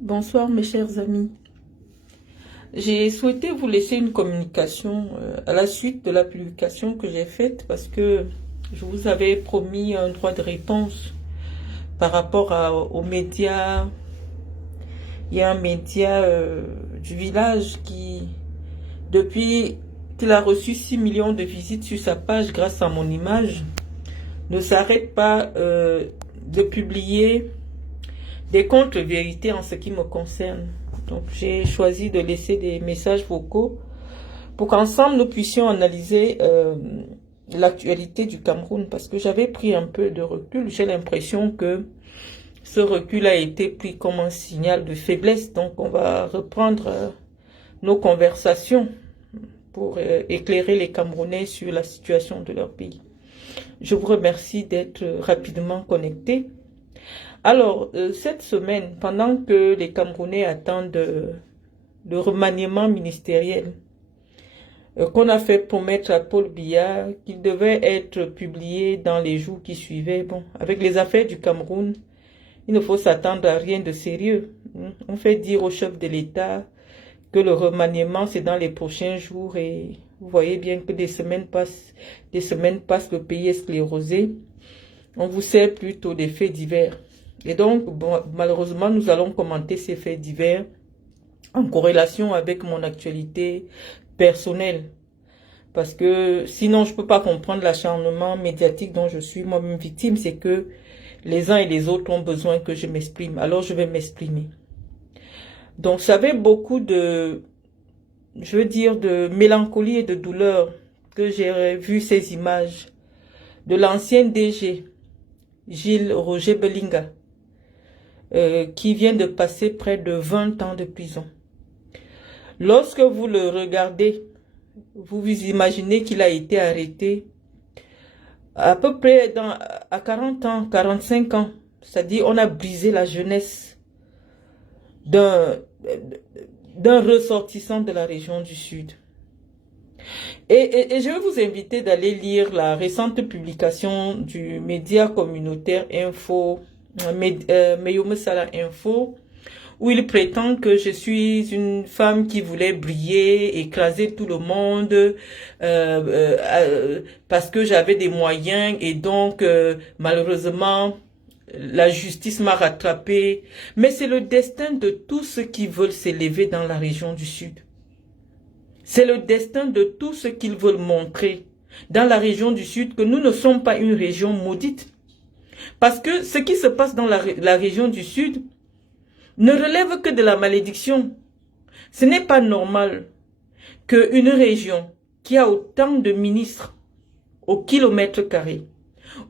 Bonsoir mes chers amis. J'ai souhaité vous laisser une communication à la suite de la publication que j'ai faite parce que je vous avais promis un droit de réponse par rapport aux médias. Il y a un média du village qui, depuis qu'il a reçu 6 millions de visites sur sa page grâce à mon image, ne s'arrête pas de publier des contre-vérités en ce qui me concerne. Donc j'ai choisi de laisser des messages vocaux pour qu'ensemble nous puissions analyser l'actualité du Cameroun, parce que j'avais pris un peu de recul. J'ai l'impression que ce recul a été pris comme un signal de faiblesse. Donc on va reprendre nos conversations pour éclairer les Camerounais sur la situation de leur pays. Je vous remercie d'être rapidement connectés. Alors, cette semaine, pendant que les Camerounais attendent le remaniement ministériel qu'on a fait promettre à Paul Biya, qu'il devait être publié dans les jours qui suivaient. Bon, avec les affaires du Cameroun, il ne faut s'attendre à rien de sérieux. On fait dire au chef de l'État que le remaniement, c'est dans les prochains jours, et vous voyez bien que des semaines passent, le pays est sclérosé. On vous sert plutôt des faits divers. Et donc, bon, malheureusement, nous allons commenter ces faits divers en corrélation avec mon actualité personnelle. Parce que sinon, je ne peux pas comprendre l'acharnement médiatique dont je suis moi-même victime. C'est que les uns et les autres ont besoin que je m'exprime. Alors, je vais m'exprimer. Donc, j'avais beaucoup de mélancolie et de douleur que j'ai vu ces images de l'ancien DG, Gilles Roger Bellinga, qui vient de passer près de 20 ans de prison. Lorsque vous le regardez, vous vous imaginez qu'il a été arrêté à peu près à 40 ans, 45 ans. C'est-à-dire, on a brisé la jeunesse d'un ressortissant de la région du Sud. Et je vais vous inviter d'aller lire la récente publication du média communautaire Info, Meyome Sala Info, où il prétend que je suis une femme qui voulait briller, écraser tout le monde, parce que j'avais des moyens, et donc malheureusement la justice m'a rattrapée. Mais c'est le destin de tous ceux qui veulent s'élever dans la région du Sud. C'est le destin de tous ceux qu'ils veulent montrer dans la région du Sud que nous ne sommes pas une région maudite. Parce que ce qui se passe dans la région du Sud ne relève que de la malédiction. Ce n'est pas normal qu'une région qui a autant de ministres au kilomètre carré,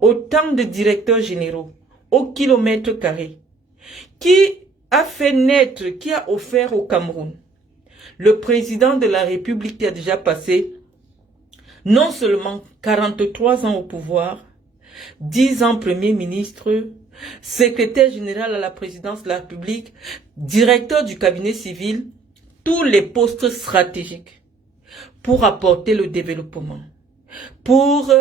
autant de directeurs généraux au kilomètre carré, qui a fait naître, qui a offert au Cameroun le président de la République qui a déjà passé non seulement 43 ans au pouvoir, 10 ans Premier ministre, secrétaire général à la présidence de la République, directeur du cabinet civil, tous les postes stratégiques pour apporter le développement, pour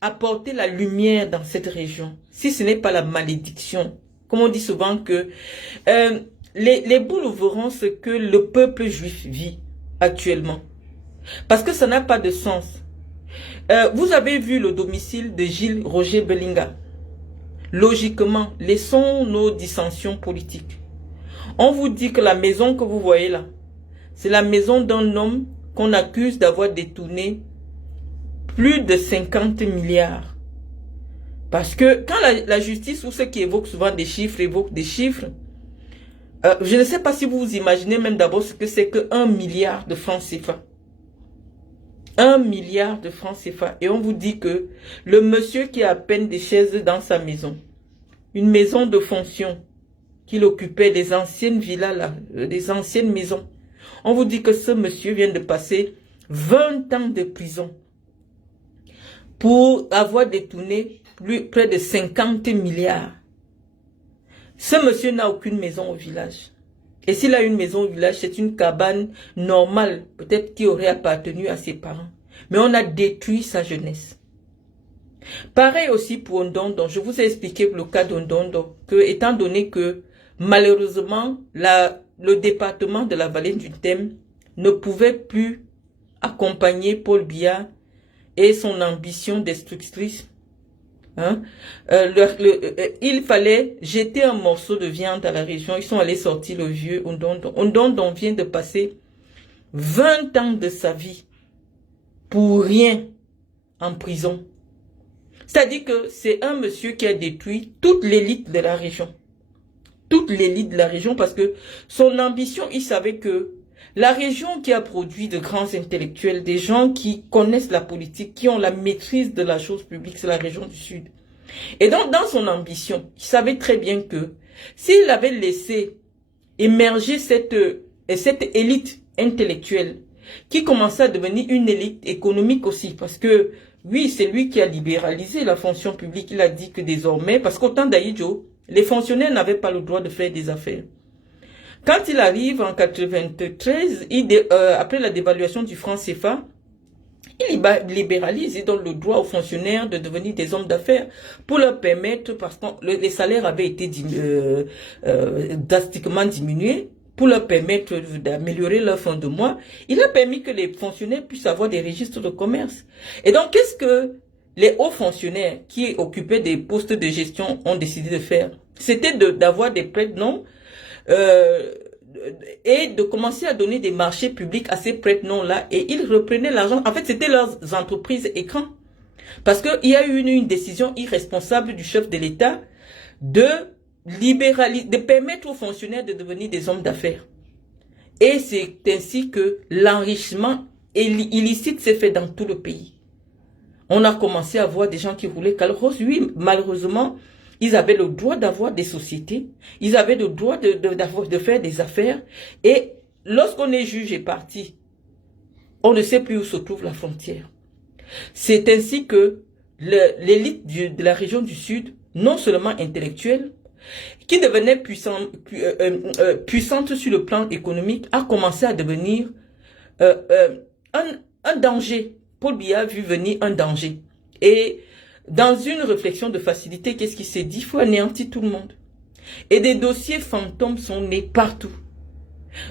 apporter la lumière dans cette région. Si ce n'est pas la malédiction, comme on dit souvent que les boules verront ce que le peuple juif vit actuellement. Parce que ça n'a pas de sens. Vous avez vu le domicile de Gilles Roger Bellinga. Logiquement, laissons nos dissensions politiques. On vous dit que la maison que vous voyez là, c'est la maison d'un homme qu'on accuse d'avoir détourné plus de 50 milliards. Parce que quand la justice, ou ceux qui évoquent souvent des chiffres, évoquent des chiffres, je ne sais pas si vous vous imaginez même d'abord ce que c'est que 1 milliard de francs CFA. 1 milliard de francs CFA. Et on vous dit que le monsieur qui a à peine des chaises dans sa maison, une maison de fonction, qu'il occupait des anciennes villas là, des anciennes maisons, on vous dit que ce monsieur vient de passer 20 ans de prison pour avoir détourné près de 50 milliards. Ce monsieur n'a aucune maison au village. Et s'il a une maison au village, c'est une cabane normale, peut-être qui aurait appartenu à ses parents. Mais on a détruit sa jeunesse. Pareil aussi pour Ndondo. Je vous ai expliqué le cas d'Ndondo, que étant donné que Malheureusement, le département de la vallée du Thème ne pouvait plus accompagner Paul Biya et son ambition destructrice. Hein? Il fallait jeter un morceau de viande à la région. Ils sont allés sortir le vieux Ondondo. Ondondo vient de passer 20 ans de sa vie pour rien en prison. C'est-à-dire que c'est un monsieur qui a détruit toute l'élite de la région. Toute l'élite de la région, parce que son ambition, il savait que la région qui a produit de grands intellectuels, des gens qui connaissent la politique, qui ont la maîtrise de la chose publique, c'est la région du Sud. Et donc, dans son ambition, il savait très bien que s'il avait laissé émerger cette élite intellectuelle, qui commençait à devenir une élite économique aussi, parce que oui, c'est lui qui a libéralisé la fonction publique. Il a dit que désormais, parce qu'au temps d'Aïdjo, les fonctionnaires n'avaient pas le droit de faire des affaires. Quand il arrive en 93, après la dévaluation du franc CFA, il libéralise et donne le droit aux fonctionnaires de devenir des hommes d'affaires pour leur permettre, parce que les salaires avaient été drastiquement diminués, pour leur permettre d'améliorer leur fin de mois. Il a permis que les fonctionnaires puissent avoir des registres de commerce. Et donc, qu'est-ce que les hauts fonctionnaires qui occupaient des postes de gestion ont décidé de faire? C'était d'avoir des prête-noms et de commencer à donner des marchés publics à ces prête-noms-là. Et ils reprenaient l'argent. En fait, c'était leurs entreprises écrans. Parce qu'il y a eu une décision irresponsable du chef de l'État de permettre aux fonctionnaires de devenir des hommes d'affaires. Et c'est ainsi que l'enrichissement illicite s'est fait dans tout le pays. On a commencé à voir des gens qui roulaient Calrose. Oui, malheureusement, ils avaient le droit d'avoir des sociétés. Ils avaient le droit de faire des affaires. Et lorsqu'on est juge et parti, on ne sait plus où se trouve la frontière. C'est ainsi que l'élite de la région du Sud, non seulement intellectuelle, qui devenait puissante sur le plan économique, a commencé à devenir un danger. Paul Biya a vu venir un danger. Et dans une réflexion de facilité, qu'est-ce qu'il s'est dit? Il faut anéantir tout le monde. Et des dossiers fantômes sont nés partout.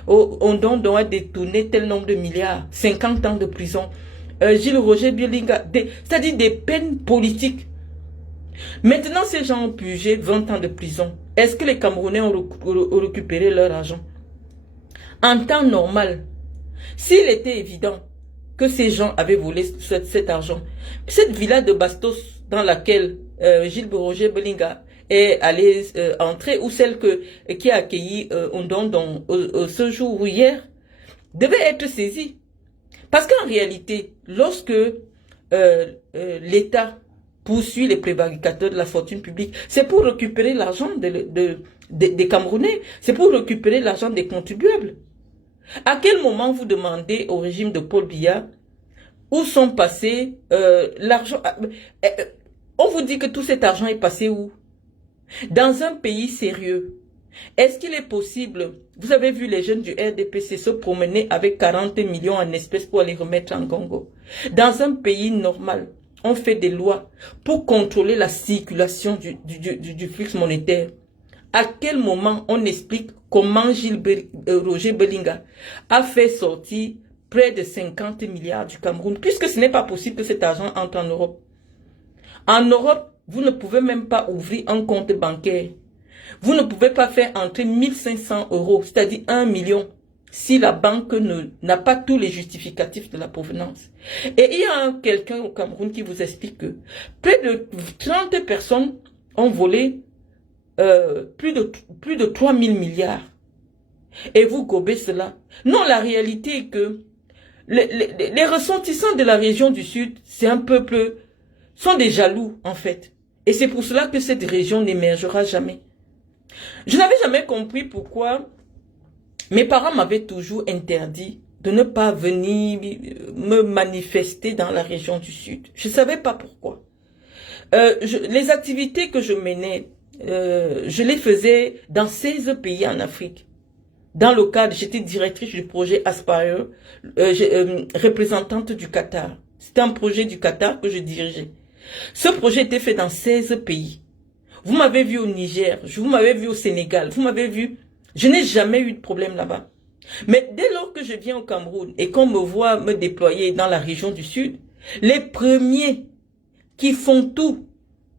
On a détourné tel nombre de milliards, 50 ans de prison. Gilles Roger Bielinga, c'est-à-dire des peines politiques. Maintenant, ces gens ont purgé 20 ans de prison. Est-ce que les Camerounais ont récupéré leur argent? En temps normal, s'il était évident que ces gens avaient volé cet argent, cette villa de Bastos dans laquelle Gilles Roger Bielinga est allé entrer, ou celle qui a accueilli Ondon ce jour ou hier, devait être saisie. Parce qu'en réalité, lorsque l'État poursuit les prévaricateurs de la fortune publique, c'est pour récupérer l'argent des Camerounais, c'est pour récupérer l'argent des contribuables. À quel moment vous demandez au régime de Paul Biya où sont passés l'argent? On vous dit que tout cet argent est passé où? Dans un pays sérieux. Est-ce qu'il est possible, vous avez vu les jeunes du RDPC se promener avec 40 millions en espèces pour les remettre en Congo? Dans un pays normal, on fait des lois pour contrôler la circulation du flux monétaire. À quel moment on explique comment Roger Bielinga a fait sortir près de 50 milliards du Cameroun, puisque ce n'est pas possible que cet argent entre en Europe. En Europe, vous ne pouvez même pas ouvrir un compte bancaire. Vous ne pouvez pas faire entrer 1500 €, c'est-à-dire 1 million, si la banque n'a pas tous les justificatifs de la provenance. Et il y a quelqu'un au Cameroun qui vous explique que près de 30 personnes ont volé plus de 3000 milliards. Et vous gobez cela. Non, la réalité est que les ressentissants de la région du Sud, c'est un peuple, sont des jaloux en fait. Et c'est pour cela que cette région n'émergera jamais. Je n'avais jamais compris pourquoi mes parents m'avaient toujours interdit de ne pas venir me manifester dans la région du Sud. Je ne savais pas pourquoi. Les activités que je menais, je les faisais dans 16 pays en Afrique. Dans le cadre, j'étais directrice du projet Aspire, représentante du Qatar. C'était un projet du Qatar que je dirigeais. Ce projet était fait dans 16 pays. Vous m'avez vu au Niger, vous m'avez vu au Sénégal, vous m'avez vu. Je n'ai jamais eu de problème là-bas. Mais dès lors que je viens au Cameroun et qu'on me voit me déployer dans la région du Sud, les premiers qui font tout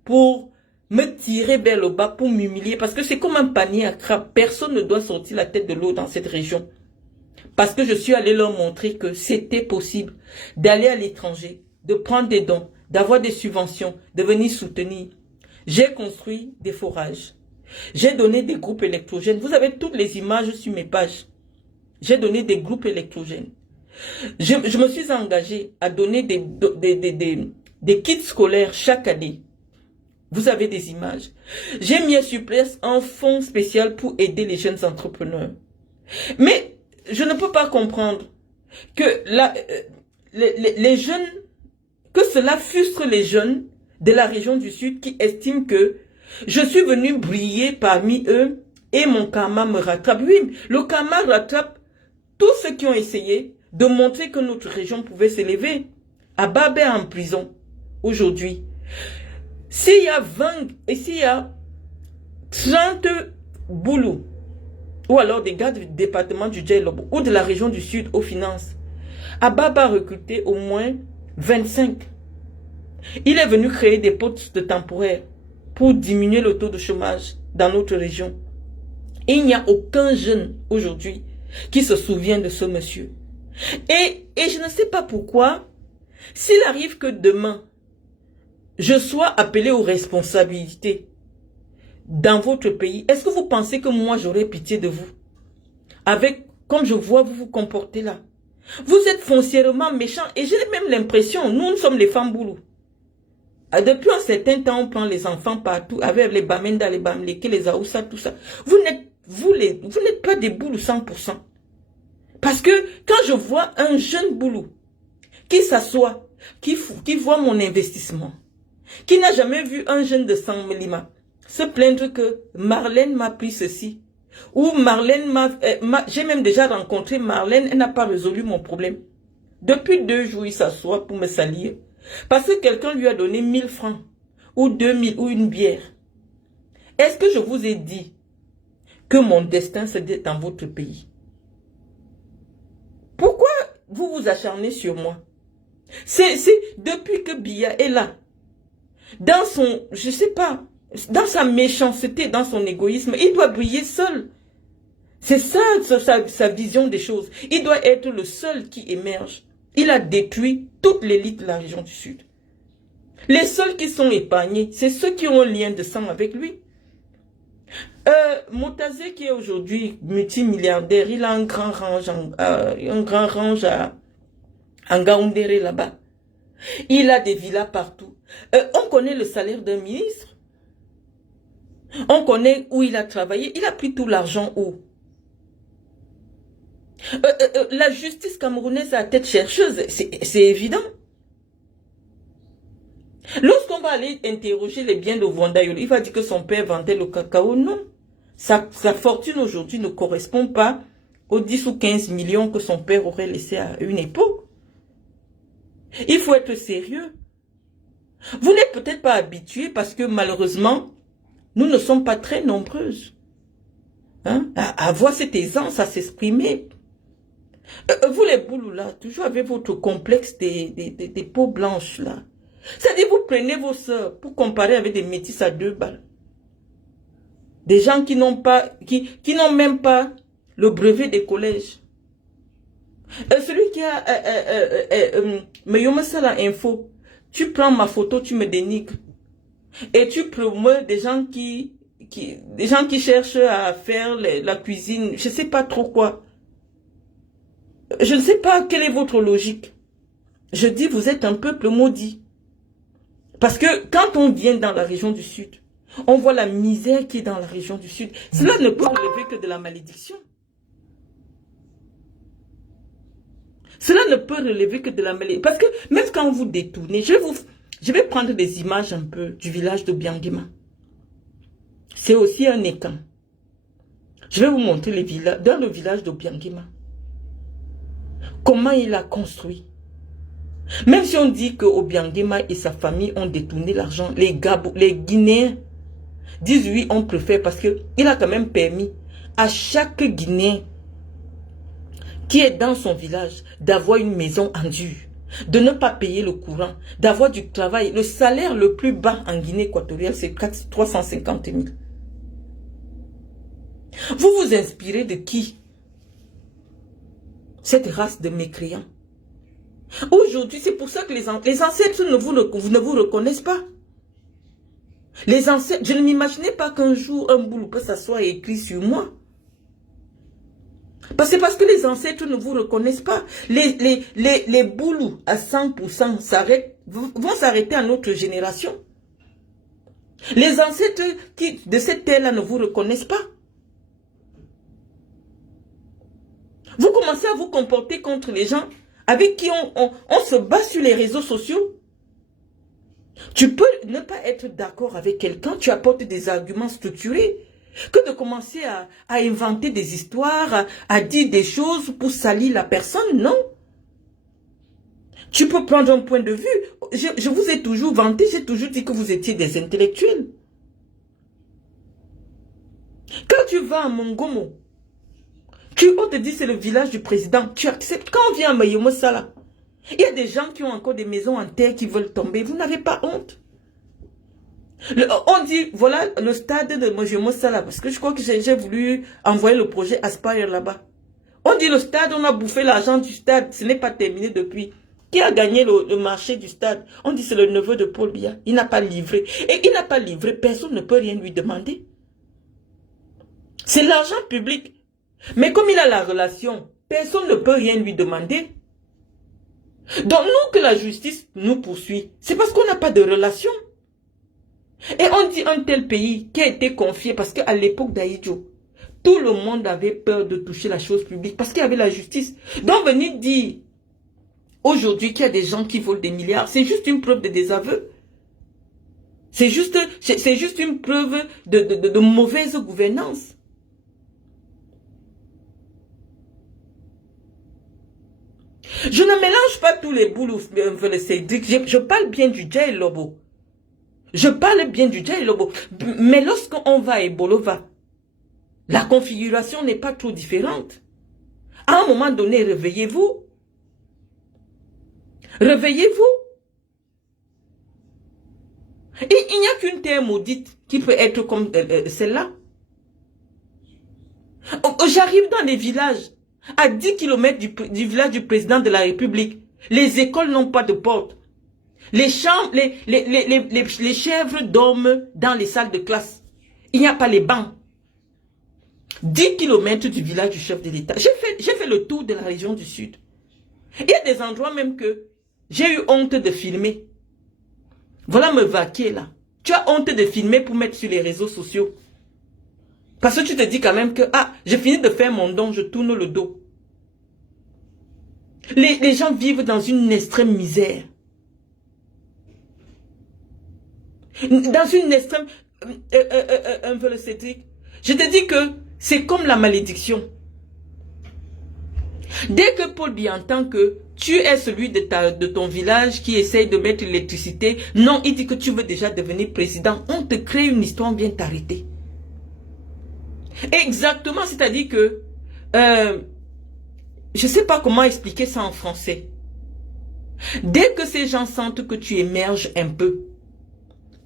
pour me tirer vers le bas, pour m'humilier, parce que c'est comme un panier à crabe. Personne ne doit sortir la tête de l'eau dans cette région. Parce que je suis allé leur montrer que c'était possible d'aller à l'étranger, de prendre des dons, d'avoir des subventions, de venir soutenir. J'ai construit des forages. J'ai donné des groupes électrogènes. Vous avez toutes les images sur mes pages. J'ai donné des groupes électrogènes. Je me suis engagé à donner des kits scolaires chaque année. Vous avez des images. J'ai mis sur place un fonds spécial pour aider les jeunes entrepreneurs. Mais je ne peux pas comprendre que les jeunes, que cela frustre les jeunes de la région du Sud qui estiment que je suis venu briller parmi eux et mon karma me rattrape. Oui, le karma rattrape tous ceux qui ont essayé de montrer que notre région pouvait s'élever. Ababa est en prison aujourd'hui. S'il y a 20 et s'il y a 30 boulous, ou alors des gars du département du Djailobo ou de la région du Sud aux finances, Ababa a recruté au moins 25. Il est venu créer des postes temporaires pour diminuer le taux de chômage dans notre région. Et il n'y a aucun jeune aujourd'hui qui se souvient de ce monsieur. Et je ne sais pas pourquoi, s'il arrive que demain, je sois appelé aux responsabilités dans votre pays, est-ce que vous pensez que moi j'aurai pitié de vous? Avec, comme je vois, vous vous comportez là. Vous êtes foncièrement méchants et j'ai même l'impression, nous sommes les femmes boulous. Depuis un certain temps, on prend les enfants partout avec les Bamenda, les Bamleke, les Aoussa, tout ça. Vous n'êtes pas des boulous 100%. Parce que quand je vois un jeune boulou qui s'assoit, qui voit mon investissement, qui n'a jamais vu un jeune de 100 Melima se plaindre que Marlène m'a pris ceci, ou Marlène j'ai même déjà rencontré Marlène, elle n'a pas résolu mon problème. Depuis 2 jours, il s'assoit pour me salir, parce que quelqu'un lui a donné 1000 francs, ou 2000, ou une bière. Est-ce que je vous ai dit que mon destin c'était dans votre pays? Pourquoi vous vous acharnez sur moi? C'est depuis que Biya est là, dans son, je sais pas, dans sa méchanceté, dans son égoïsme, il doit briller seul. C'est ça sa vision des choses. Il doit être le seul qui émerge. Il a détruit toute l'élite de la région du Sud. Les seuls qui sont épargnés, c'est ceux qui ont un lien de sang avec lui. Motazé qui est aujourd'hui multimilliardaire, il a un grand range en Gaoundéré là-bas. Il a des villas partout. On connaît le salaire d'un ministre. On connaît où il a travaillé. Il a pris tout l'argent où? La justice camerounaise a tête chercheuse. C'est évident. Lorsqu'on va aller interroger les biens de Wandayolo, il va dire que son père vendait le cacao. Non. Sa fortune aujourd'hui ne correspond pas aux 10 ou 15 millions que son père aurait laissé à une époque. Il faut être sérieux. Vous n'êtes peut-être pas habitués parce que malheureusement, nous ne sommes pas très nombreuses à avoir cette aisance à s'exprimer. Vous les boulous là, toujours avec votre complexe des peaux blanches là. C'est-à-dire vous prenez vos sœurs pour comparer avec des métis à 2 balles. Des gens qui n'ont même pas le brevet des collèges. Celui qui a Meyomasala Info, tu prends ma photo, tu me dénigres. Et tu promeus des gens qui cherchent à faire la cuisine, je ne sais pas trop quoi. Je ne sais pas quelle est votre logique. Je dis, vous êtes un peuple maudit. Parce que quand on vient dans la région du Sud, on voit la misère qui est dans la région du Sud. Cela ne peut relever que de la malédiction. Cela ne peut relever que de la malédiction. Parce que même quand vous détournez, je vais prendre des images un peu du village de Biangima. C'est aussi un étang. Je vais vous montrer les villages, dans le village de Biangima. Comment il a construit. Même si on dit que Obiangema et sa famille ont détourné l'argent, les Guinéens, disent oui, on préfère parce qu'il a quand même permis à chaque Guinéen qui est dans son village d'avoir une maison en dur, de ne pas payer le courant, d'avoir du travail. Le salaire le plus bas en Guinée équatoriale, c'est 350 000. Vous vous inspirez de qui? Cette race de mécréants. Aujourd'hui, c'est pour ça que les ancêtres ne vous reconnaissent pas. Les ancêtres, je ne m'imaginais pas qu'un jour un boulot peut s'asseoir et écrit sur moi. Parce que les ancêtres ne vous reconnaissent pas. Les boulous à 100% vont s'arrêter à notre génération. Les ancêtres de cette terre-là ne vous reconnaissent pas. Vous commencez à vous comporter contre les gens avec qui on se bat sur les réseaux sociaux. Tu peux ne pas être d'accord avec quelqu'un, tu apportes des arguments structurés, que de commencer à inventer des histoires, à dire des choses pour salir la personne, non. Tu peux prendre un point de vue. Je vous ai toujours vanté, j'ai toujours dit que vous étiez des intellectuels. Quand tu vas à Mongomo, on te dit c'est le village du président, tu acceptes. Quand on vient à Mayumo Sala, il y a des gens qui ont encore des maisons en terre qui veulent tomber. Vous n'avez pas honte. On dit, voilà le stade de Mayumo Sala, parce que je crois que j'ai voulu envoyer le projet Aspire là-bas. On dit le stade, on a bouffé l'argent du stade, ce n'est pas terminé depuis. Qui a gagné le marché du stade? On dit c'est le neveu de Paul Biya. Il n'a pas livré. Et il n'a pas livré, personne ne peut rien lui demander. C'est l'argent public. Mais comme il a la relation, personne ne peut rien lui demander. Donc nous que la justice nous poursuit, c'est parce qu'on n'a pas de relation. Et on dit un tel pays qui a été confié parce qu'à l'époque d'Aïdjo, tout le monde avait peur de toucher la chose publique parce qu'il y avait la justice. Donc venir dire aujourd'hui qu'il y a des gens qui volent des milliards, c'est juste une preuve de désaveu. C'est juste une preuve de mauvaise gouvernance. Je ne mélange pas tous les boulots, Cédric. Je parle bien du Djaï Lobo. Je parle bien du Djaï Lobo. Mais lorsqu'on va à Ebolova, la configuration n'est pas trop différente. À un moment donné, réveillez-vous. Réveillez-vous. Il n'y a qu'une terre maudite qui peut être comme celle-là. J'arrive dans les villages. À 10 km du village du président de la République, les écoles n'ont pas de porte. Les chambres, les chèvres dorment dans les salles de classe. Il n'y a pas les bancs. 10 km du village du chef de l'État. J'ai fait le tour de la région du Sud. Il y a des endroits même que j'ai eu honte de filmer. Voilà me vaquer là. Tu as honte de filmer pour mettre sur les réseaux sociaux. Parce que tu te dis quand même que, ah, j'ai fini de faire mon don, je tourne le dos. Les gens vivent dans une extrême misère. Dans une extrême... un peu le Cédric. Je te dis que c'est comme la malédiction. Dès que Paul Biya entend que tu es celui de ton village qui essaye de mettre l'électricité, non, il dit que tu veux déjà devenir président. On te crée une histoire, on vient t'arrêter. Exactement, c'est-à-dire que je ne sais pas comment expliquer ça en français. Dès que ces gens sentent que tu émerges un peu,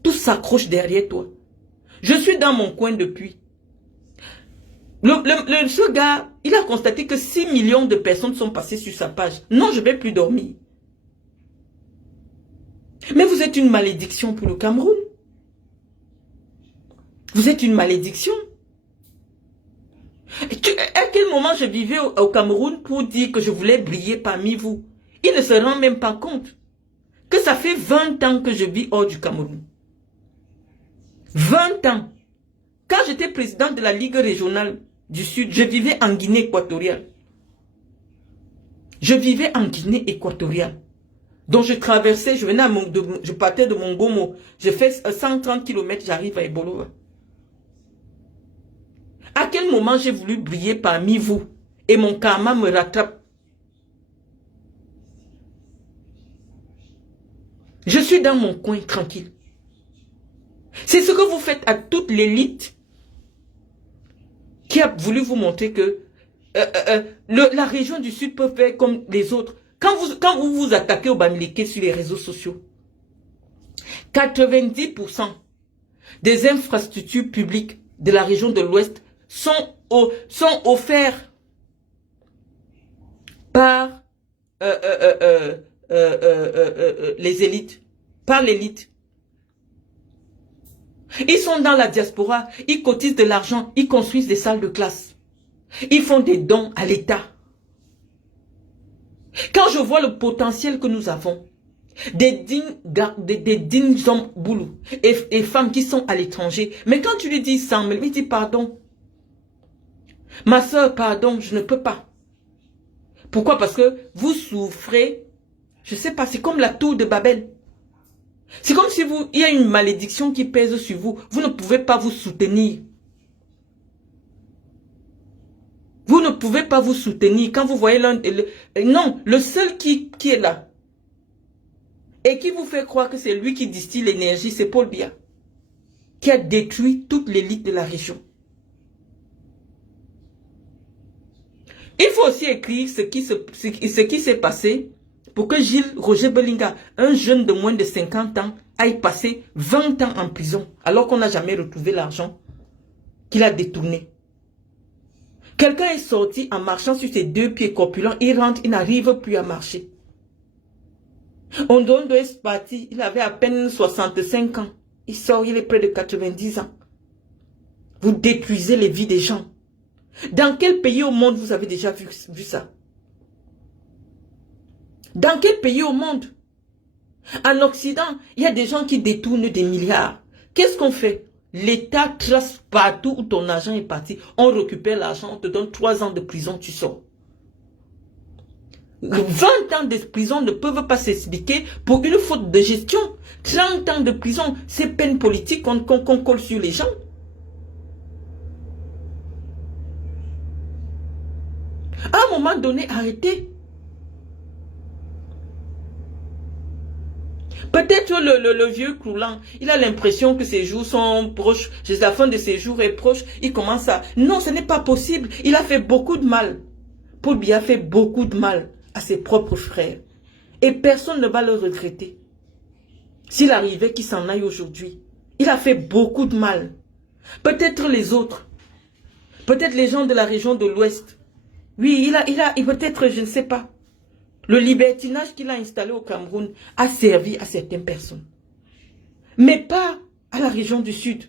tout s'accroche derrière toi. Je suis dans mon coin depuis. Ce gars, il a constaté que 6 millions de personnes sont passées sur sa page. Non, je ne vais plus dormir. Mais vous êtes une malédiction pour le Cameroun. Vous êtes une malédiction. À quel moment je vivais au Cameroun pour dire que je voulais briller parmi vous? Il ne se rend même pas compte que ça fait 20 ans que je vis hors du Cameroun. 20 ans. Quand j'étais président de la Ligue régionale du Sud, je vivais en Guinée équatoriale. Je vivais en Guinée équatoriale. Donc je traversais, je partais de Mongomo. Je fais 130 km, j'arrive à Ebolova. À quel moment j'ai voulu briller parmi vous et mon karma me rattrape? Je suis dans mon coin tranquille. C'est ce que vous faites à toute l'élite qui a voulu vous montrer que la région du Sud peut faire comme les autres. Quand vous vous attaquez au Bamileke sur les réseaux sociaux, 90% des infrastructures publiques de la région de l'Ouest sont offerts par les élites, par l'élite. Ils sont dans la diaspora, ils cotisent de l'argent, ils construisent des salles de classe. Ils font des dons à l'État. Quand je vois le potentiel que nous avons, des dignes hommes boulous et femmes qui sont à l'étranger, mais quand tu lui dis 100 000, il dit pardon. Ma soeur, pardon, je ne peux pas. Pourquoi? Parce que vous souffrez, je ne sais pas, c'est comme la tour de Babel. C'est comme si il y a une malédiction qui pèse sur vous. Vous ne pouvez pas vous soutenir. Vous ne pouvez pas vous soutenir. Quand vous voyez l'un... Non, le seul qui est là et qui vous fait croire que c'est lui qui distille l'énergie, c'est Paul Biya, qui a détruit toute l'élite de la région. Il faut aussi écrire ce qui s'est passé pour que Gilles Roger Belinga, un jeune de moins de 50 ans, aille passer 20 ans en prison, alors qu'on n'a jamais retrouvé l'argent qu'il a détourné. Quelqu'un est sorti en marchant sur ses deux pieds corpulents, il rentre, il n'arrive plus à marcher. Ondondo est parti, il avait à peine 65 ans. Il sort, il est près de 90 ans. Vous détruisez les vies des gens. Dans quel pays au monde vous avez déjà vu ça? Dans quel pays au monde? En Occident, il y a des gens qui détournent des milliards. Qu'est-ce qu'on fait? L'État trace partout où ton argent est parti. On récupère l'argent, on te donne 3 ans de prison, tu sors. 20 ans de prison ne peuvent pas s'expliquer pour une faute de gestion. 30 ans de prison, c'est peine politique qu'on colle sur les gens. À un moment donné, arrêtez. Peut-être le vieux croulant, il a l'impression que ses jours sont proches, la fin de ses jours est proche, il commence à... Non, ce n'est pas possible. Il a fait beaucoup de mal. Paul Biya a fait beaucoup de mal à ses propres frères. Et personne ne va le regretter. S'il arrivait qu'il s'en aille aujourd'hui, il a fait beaucoup de mal. Peut-être les autres, peut-être les gens de la région de l'Ouest. Oui, peut-être, je ne sais pas. Le libertinage qu'il a installé au Cameroun a servi à certaines personnes. Mais pas à la région du Sud.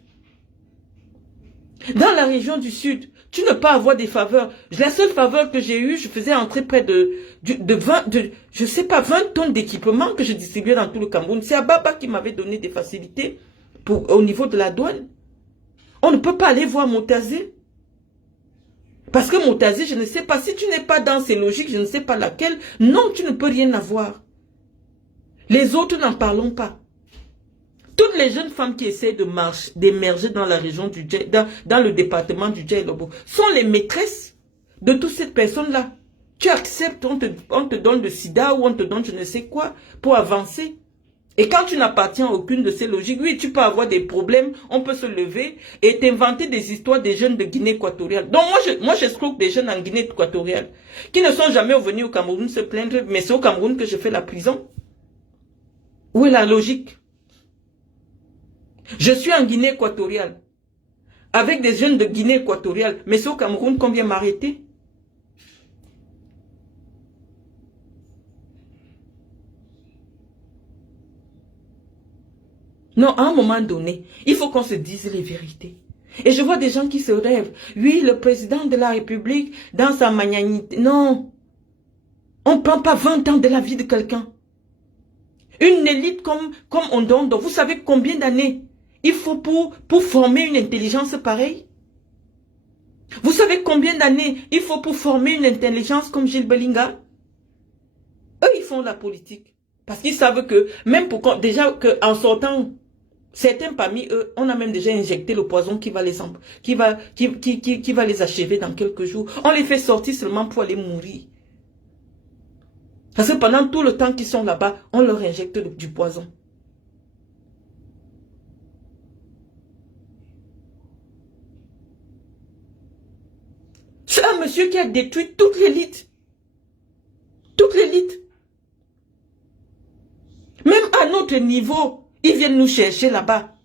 Dans la région du Sud, tu ne peux pas avoir des faveurs. La seule faveur que j'ai eue, je faisais entrer près de 20 tonnes d'équipements que je distribuais dans tout le Cameroun. C'est Ababa qui m'avait donné des facilités au niveau de la douane. On ne peut pas aller voir Moutazé. Parce que Moutazé, je ne sais pas, si tu n'es pas dans ces logiques, je ne sais pas laquelle, non, tu ne peux rien avoir. Les autres n'en parlons pas. Toutes les jeunes femmes qui essaient d'émerger dans la région du Djei, dans le département du Djei-Lobo, sont les maîtresses de toutes ces personnes-là. Tu acceptes, on te donne le sida ou on te donne je ne sais quoi pour avancer. Et quand tu n'appartiens à aucune de ces logiques, oui, tu peux avoir des problèmes, on peut se lever et t'inventer des histoires des jeunes de Guinée équatoriale. Donc moi j'escroque des jeunes en Guinée équatoriale qui ne sont jamais venus au Cameroun se plaindre, mais c'est au Cameroun que je fais la prison. Où est la logique? Je suis en Guinée équatoriale avec des jeunes de Guinée équatoriale, mais c'est au Cameroun qu'on vient m'arrêter. Non, à un moment donné, il faut qu'on se dise les vérités. Et je vois des gens qui se rêvent. Oui, le président de la République, dans sa magnanimité. Non. On ne prend pas 20 ans de la vie de quelqu'un. Une élite comme Ondondo, vous savez combien d'années il faut pour former une intelligence pareille? Vous savez combien d'années il faut pour former une intelligence comme Gilles Belinga? Eux, ils font la politique. Parce qu'ils savent que, même déjà qu'en sortant... Certains parmi eux, on a même déjà injecté le poison qui va les achever dans quelques jours. On les fait sortir seulement pour aller mourir. Parce que pendant tout le temps qu'ils sont là-bas, on leur injecte du poison. C'est un monsieur qui a détruit toute l'élite. Toute l'élite. Même à notre niveau, ils viennent nous chercher là-bas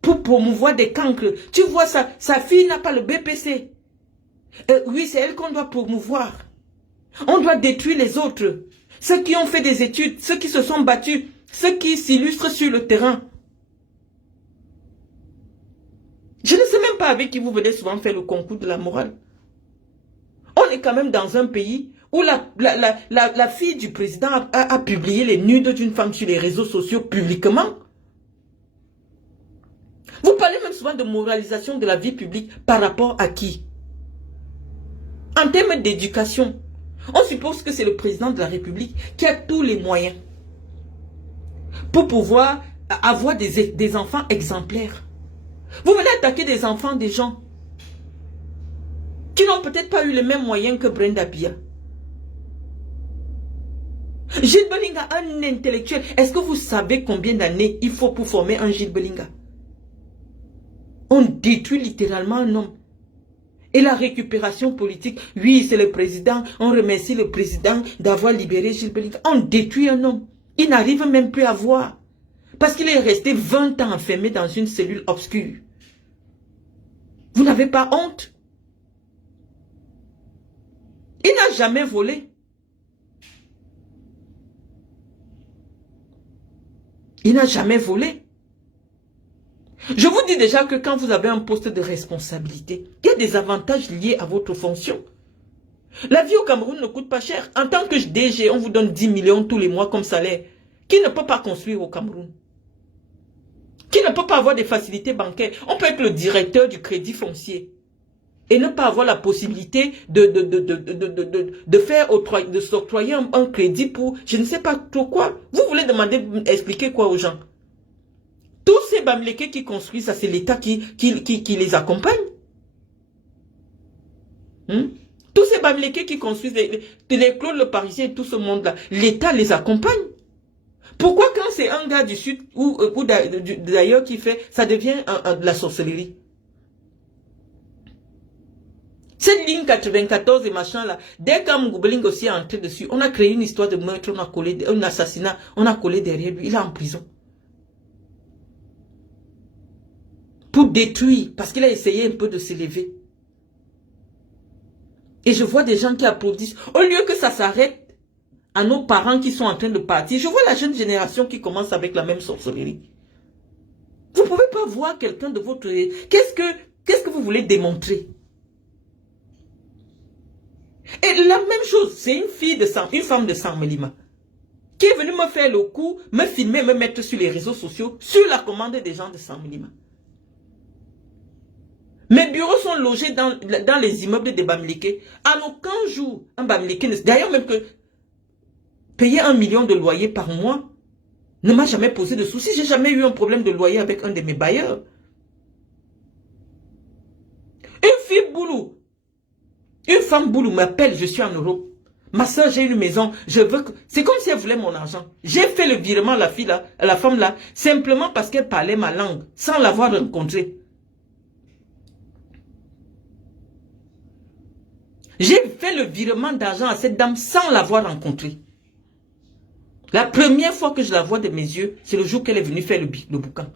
pour promouvoir des cancres. Tu vois, sa fille n'a pas le BPC. Oui, c'est elle qu'on doit promouvoir. On doit détruire les autres. Ceux qui ont fait des études, ceux qui se sont battus, ceux qui s'illustrent sur le terrain. Je ne sais même pas avec qui vous venez souvent faire le concours de la morale. On est quand même dans un pays où la fille du président a publié les nudes d'une femme sur les réseaux sociaux publiquement. Vous parlez même souvent de moralisation de la vie publique par rapport à qui? En termes d'éducation, on suppose que c'est le président de la République qui a tous les moyens pour pouvoir avoir des enfants exemplaires. Vous venez attaquer des enfants des gens qui n'ont peut-être pas eu les mêmes moyens que Brenda Bia. Gilles Belinga, un intellectuel. Est-ce que vous savez combien d'années il faut pour former un Gilles Belinga? On détruit littéralement un homme. Et la récupération politique, oui, c'est le président. On remercie le président d'avoir libéré Gilles Belinga. On détruit un homme. Il n'arrive même plus à voir. Parce qu'il est resté 20 ans enfermé dans une cellule obscure. Vous n'avez pas honte? Il n'a jamais volé. Il n'a jamais volé. Je vous dis déjà que quand vous avez un poste de responsabilité, il y a des avantages liés à votre fonction. La vie au Cameroun ne coûte pas cher. En tant que DG, on vous donne 10 millions tous les mois comme salaire. Qui ne peut pas construire au Cameroun? Qui ne peut pas avoir des facilités bancaires? On peut être le directeur du crédit foncier et ne pas avoir la possibilité de s'octroyer un crédit pour je ne sais pas trop quoi. Vous voulez demander, expliquer quoi aux gens? Tous ces Bamileke qui construisent ça, c'est l'État qui les accompagne. Tous ces Bamileke qui construisent les Claude Le Parisien et tout ce monde-là, l'État les accompagne. Pourquoi quand c'est un gars du Sud ou d'ailleurs qui fait, ça devient de la sorcellerie? Cette ligne 94 et machin là, dès qu'Amgoubeling aussi est entré dessus, on a créé une histoire de meurtre, on a collé un assassinat, on a collé derrière lui, il est en prison. Pour détruire, parce qu'il a essayé un peu de s'élever. Et je vois des gens qui applaudissent. Au lieu que ça s'arrête à nos parents qui sont en train de partir, je vois la jeune génération qui commence avec la même sorcellerie. Vous ne pouvez pas voir quelqu'un de votre... Qu'est-ce que vous voulez démontrer? Et la même chose, c'est une femme de Saint-Melima qui est venue me faire le coup, me filmer, me mettre sur les réseaux sociaux, sur la commande des gens de Saint-Melima. Mes bureaux sont logés dans les immeubles des Bamileke. À aucun jour, un Bamileke, d'ailleurs même que payer 1 million de loyer par mois ne m'a jamais posé de soucis. J'ai jamais eu un problème de loyer avec un de mes bailleurs. Une fille boulot, une femme boulot m'appelle, je suis en Europe. Ma soeur, j'ai une maison, je veux que... C'est comme si elle voulait mon argent. J'ai fait le virement à la femme là, simplement parce qu'elle parlait ma langue, sans l'avoir rencontrée. J'ai fait le virement d'argent à cette dame sans l'avoir rencontrée. La première fois que je la vois de mes yeux, c'est le jour qu'elle est venue faire le boucan.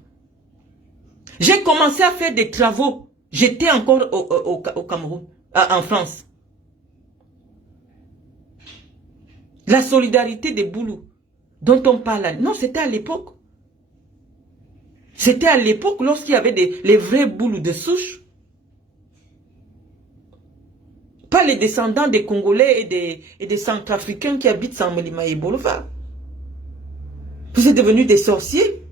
J'ai commencé à faire des travaux. J'étais encore au Cameroun, en France. La solidarité des boulous dont on parle, non, c'était à l'époque. C'était à l'époque lorsqu'il y avait les vrais boulous de souche. Pas les descendants des Congolais et des Centrafricains qui habitent Saint-Melima et Bolova. Vous êtes devenus des sorciers.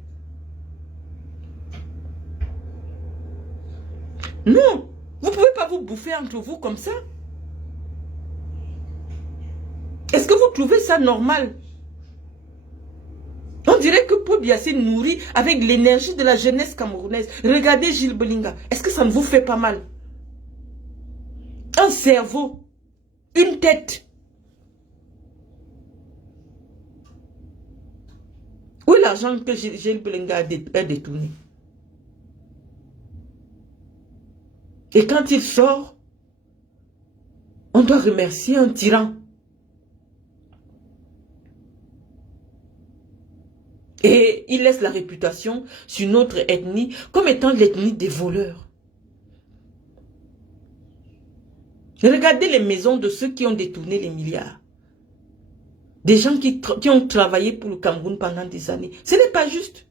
Non, vous ne pouvez pas vous bouffer entre vous comme ça. Est-ce que vous trouvez ça normal? On dirait que Paul Biya s'est nourri avec l'énergie de la jeunesse camerounaise. Regardez Gilles Belinga. Est-ce que ça ne vous fait pas mal? Un cerveau, une tête. Où est l'argent que Gilles Belinga a détourné? Et quand il sort, On doit remercier un tyran. Et il laisse la réputation sur notre ethnie comme étant l'ethnie des voleurs. Regardez les maisons de ceux qui ont détourné les milliards. Des gens qui ont travaillé pour le Cameroun pendant des années. Ce n'est pas juste.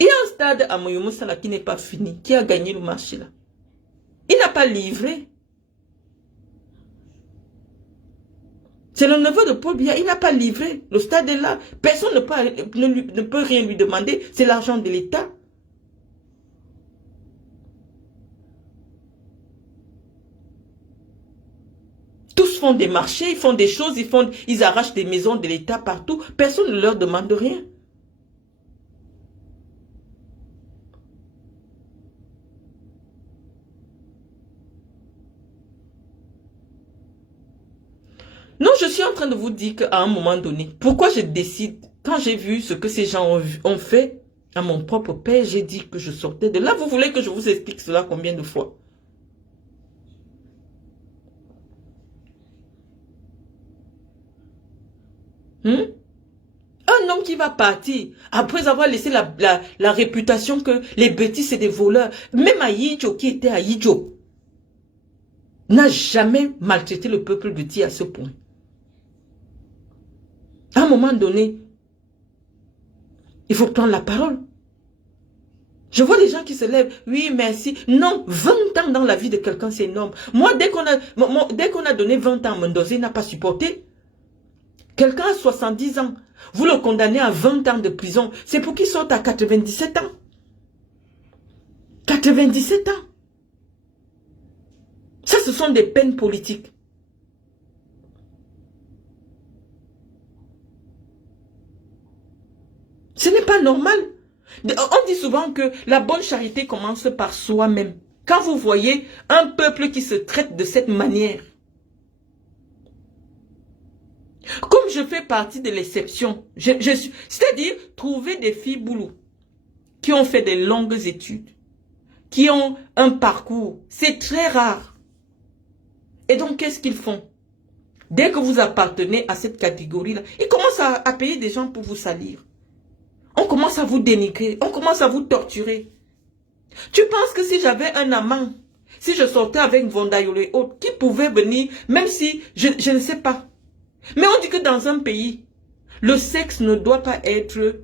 Il y a un stade à Moyomo Sala qui n'est pas fini, qui a gagné le marché là. Il n'a pas livré. C'est le neveu de Paul Biya, il n'a pas livré. Le stade est là. Personne ne peut rien lui demander. C'est l'argent de l'État. Tous font des marchés, ils font des choses, ils arrachent des maisons de l'État partout. Personne ne leur demande rien. Non, je suis en train de vous dire qu'à un moment donné, pourquoi je décide, quand j'ai vu ce que ces gens ont fait à mon propre père, j'ai dit que je sortais de là. Vous voulez que je vous explique cela combien de fois? Un homme qui va partir, après avoir laissé la réputation que les bêtises c'est des voleurs, même Aïdjo qui était à Aïdjo, n'a jamais maltraité le peuple de Ti à ce point. À un moment donné, il faut prendre la parole. Je vois des gens qui se lèvent, oui, merci. Non, 20 ans dans la vie de quelqu'un, c'est énorme. Moi, dès qu'on a donné 20 ans, Mendoza n'a pas supporté. Quelqu'un a 70 ans, vous le condamnez à 20 ans de prison, c'est pour qu'il sorte à 97 ans. 97 ans. Ça, ce sont des peines politiques. Ce n'est pas normal. On dit souvent que la bonne charité commence par soi-même. Quand vous voyez un peuple qui se traite de cette manière, comme je fais partie de l'exception, c'est-à-dire trouver des filles boulot qui ont fait des longues études, qui ont un parcours, c'est très rare. Et donc, qu'est-ce qu'ils font? Dès que vous appartenez à cette catégorie-là, ils commencent à payer des gens pour vous salir. On commence à vous dénigrer, on commence à vous torturer. Tu penses que si j'avais un amant, si je sortais avec Vondayolo et autres, qui pouvaient venir, même si je ne sais pas. Mais on dit que dans un pays, le sexe ne doit pas être...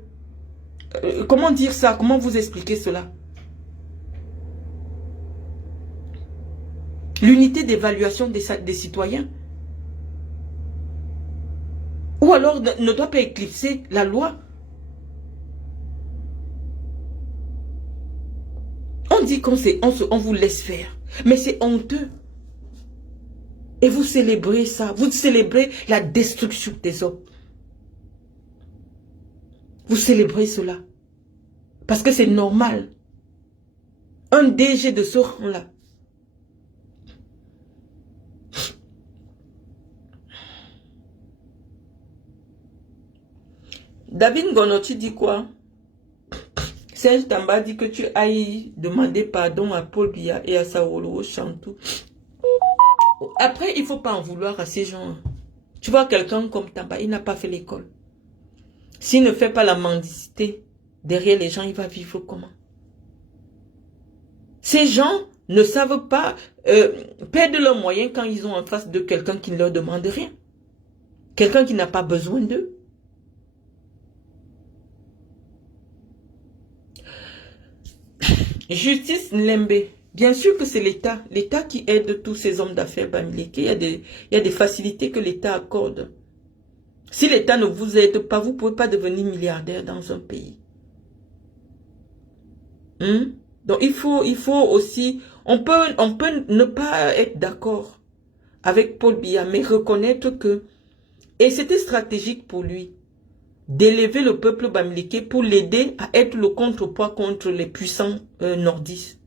comment dire ça? Comment vous expliquer cela? L'unité d'évaluation des citoyens. Ou alors ne doit pas éclipser la loi. On dit on vous laisse faire. Mais c'est honteux. Et vous célébrez ça. Vous célébrez la destruction des hommes. Vous célébrez cela. Parce que c'est normal. Un DG de ce rang-là. David Ngono, tu dis quoi? Serge Tamba dit que tu ailles demander pardon à Paul Biya et à Sawolo Chantou. Après, il ne faut pas en vouloir à ces gens. Tu vois, quelqu'un comme Tamba, il n'a pas fait l'école. S'il ne fait pas la mendicité, derrière les gens, il va vivre comment? Ces gens ne savent pas perdre leurs moyens quand ils ont en face de quelqu'un qui ne leur demande rien. Quelqu'un qui n'a pas besoin d'eux. Justice Nlembe. Bien sûr que c'est l'État. L'État qui aide tous ces hommes d'affaires bamileke. Il y a des facilités que l'État accorde. Si l'État ne vous aide pas, vous ne pouvez pas devenir milliardaire dans un pays. Donc il faut aussi... On peut ne pas être d'accord avec Paul Biya, mais reconnaître que... Et c'était stratégique pour lui d'élever le peuple bamileke pour l'aider à être le contrepoids contre les puissants nordistes.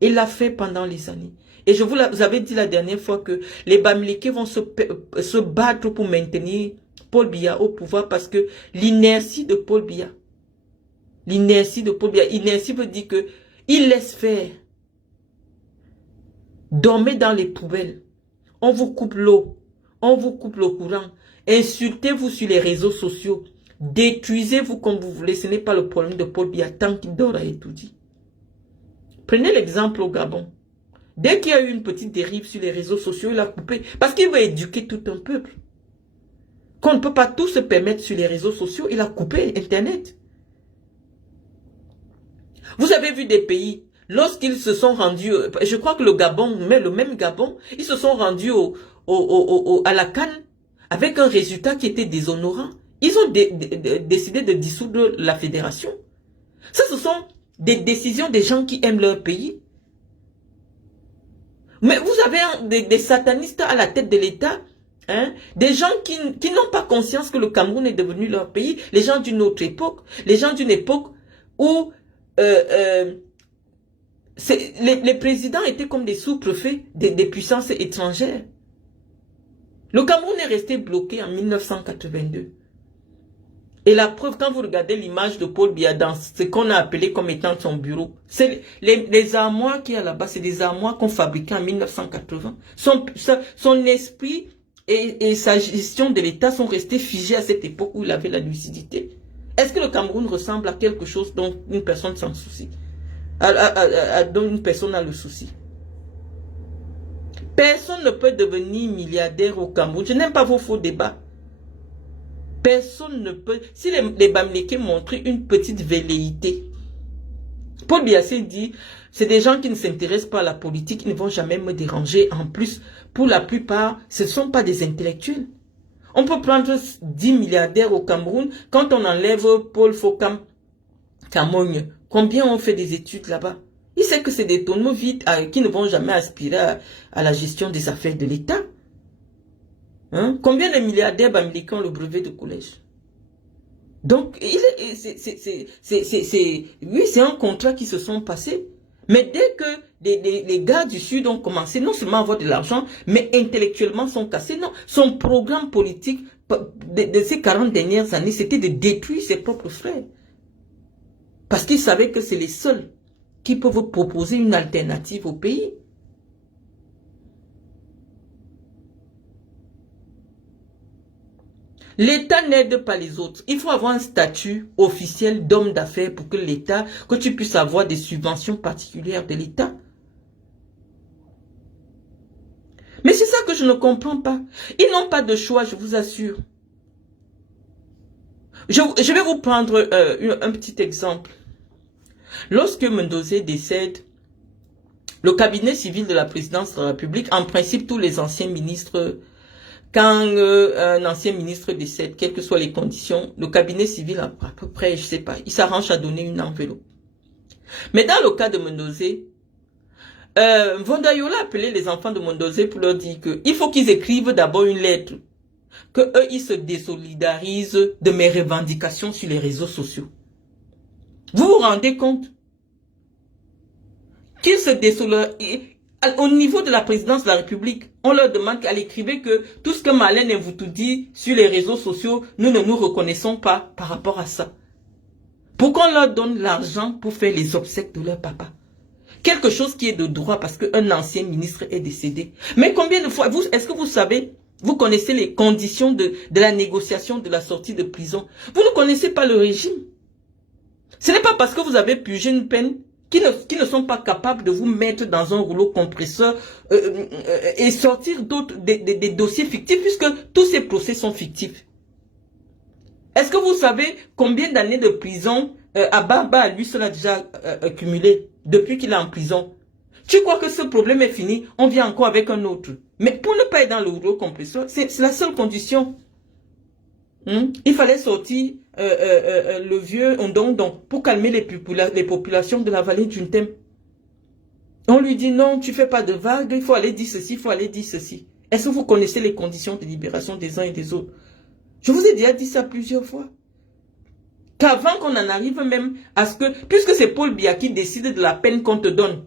Il l'a fait pendant les années. Et je vous avais dit la dernière fois que les bamileke vont se battre pour maintenir Paul Biya au pouvoir parce que l'inertie de Paul Biya, l'inertie veut dire que il laisse faire. Dormez dans les poubelles. On vous coupe l'eau. On vous coupe le courant. Insultez-vous sur les réseaux sociaux. Détruisez-vous comme vous voulez. Ce n'est pas le problème de Paul Biya tant qu'il dort à étudier. Prenez l'exemple au Gabon. Dès qu'il y a eu une petite dérive sur les réseaux sociaux, il a coupé. Parce qu'il veut éduquer tout un peuple. Qu'on ne peut pas tout se permettre sur les réseaux sociaux, il a coupé Internet. Vous avez vu des pays, lorsqu'ils se sont rendus, je crois que le Gabon, mais le même Gabon, ils se sont rendus à la CAN avec un résultat qui était déshonorant. Ils ont décidé de dissoudre la fédération. Ça, ce sont des décisions des gens qui aiment leur pays. Mais vous avez des satanistes à la tête de l'État, hein, des gens qui n'ont pas conscience que le Cameroun est devenu leur pays, les gens d'une autre époque, les gens d'une époque où les présidents étaient comme des sous-préfets des puissances étrangères. Le Cameroun est resté bloqué en 1982. Et la preuve, quand vous regardez l'image de Paul Biya dans ce qu'on a appelé comme étant son bureau, c'est les armoires qu'il y a là-bas, c'est des armoires qu'on fabriquait en 1980. Son esprit et sa gestion de l'État sont restés figés à cette époque où il avait la lucidité. Est-ce que le Cameroun ressemble à quelque chose dont une personne s'en soucie, dont une personne a le souci? Personne ne peut devenir milliardaire au Cameroun. Je n'aime pas vos faux débats. Personne ne peut. Si les Bamileke montrent une petite velléité, Paul Biya dit, c'est des gens qui ne s'intéressent pas à la politique, ils ne vont jamais me déranger. En plus, pour la plupart, ce ne sont pas des intellectuels. On peut prendre 10 milliardaires au Cameroun, quand on enlève Paul Fokam Kamogne, combien on fait des études là-bas? Il sait que c'est des tonneaux vides qui ne vont jamais aspirer à la gestion des affaires de l'État. Hein? Combien de milliardaires Bamileke ont le brevet de collège? Donc, oui, c'est un contrat qui se sont passés. Mais dès que les gars du Sud ont commencé non seulement à avoir de l'argent, mais intellectuellement sont cassés. Non, son programme politique de ces 40 dernières années, c'était de détruire ses propres frères. Parce qu'il savait que c'est les seuls qui peuvent proposer une alternative au pays. L'État n'aide pas les autres. Il faut avoir un statut officiel d'homme d'affaires pour que l'État, que tu puisses avoir des subventions particulières de l'État. Mais c'est ça que je ne comprends pas. Ils n'ont pas de choix, je vous assure. Je vais vous prendre un petit exemple. Lorsque Mendozé décède, le cabinet civil de la présidence de la République, en principe, tous les anciens ministres, quand un ancien ministre décède, quelles que soient les conditions, le cabinet civil, à peu près, je sais pas, il s'arrange à donner une enveloppe. Mais dans le cas de Mendozé, Vondayola a appelé les enfants de Mendozé pour leur dire qu'il faut qu'ils écrivent d'abord une lettre, que eux ils se désolidarisent de mes revendications sur les réseaux sociaux. Vous vous rendez compte qu'ils se désolidarisent? Au niveau de la présidence de la République, on leur demande qu'elle écrive que tout ce que Marlène vous tout dit sur les réseaux sociaux, nous ne nous reconnaissons pas par rapport à ça. Pourquoi on leur donne l'argent pour faire les obsèques de leur papa? Quelque chose qui est de droit parce qu'un ancien ministre est décédé. Mais combien de fois, est-ce que vous savez, vous connaissez les conditions de la négociation de la sortie de prison? Vous ne connaissez pas le régime. Ce n'est pas parce que vous avez purgé une peine qui ne sont pas capables de vous mettre dans un rouleau compresseur et sortir d'autres des dossiers fictifs, puisque tous ces procès sont fictifs. Est-ce que vous savez combien d'années de prison Ababa, lui seul, a déjà accumulé depuis qu'il est en prison? Tu crois que ce problème est fini? On vient encore avec un autre. Mais pour ne pas être dans le rouleau compresseur, c'est la seule condition. Il fallait sortir le vieux Ondondon pour calmer les populations de la vallée du Ntem. On lui dit non, tu fais pas de vagues, il faut aller dire ceci, il faut aller dire ceci. Est-ce que vous connaissez les conditions de libération des uns et des autres? Je vous ai déjà dit ça plusieurs fois. Qu'avant qu'on en arrive même à ce que, puisque c'est Paul Biya qui décide de la peine qu'on te donne,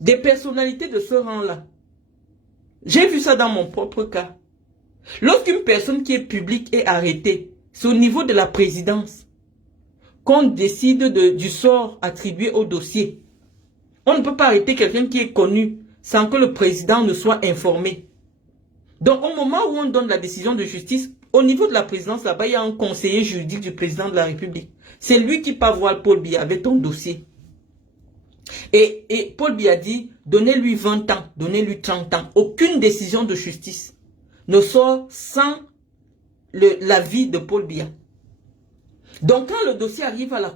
des personnalités de ce rang-là. J'ai vu ça dans mon propre cas. Lorsqu'une personne qui est publique est arrêtée, c'est au niveau de la présidence qu'on décide du sort attribué au dossier. On ne peut pas arrêter quelqu'un qui est connu. sans que le président ne soit informé. Donc, au moment où on donne la décision de justice, au niveau de la présidence, là-bas, il y a un conseiller juridique du président de la République. C'est lui qui part voir Paul Biya avec ton dossier. Et Paul Biya dit, donnez-lui 20 ans, donnez-lui 30 ans. Aucune décision de justice ne sort sans l'avis de Paul Biya. Donc, quand le dossier arrive à la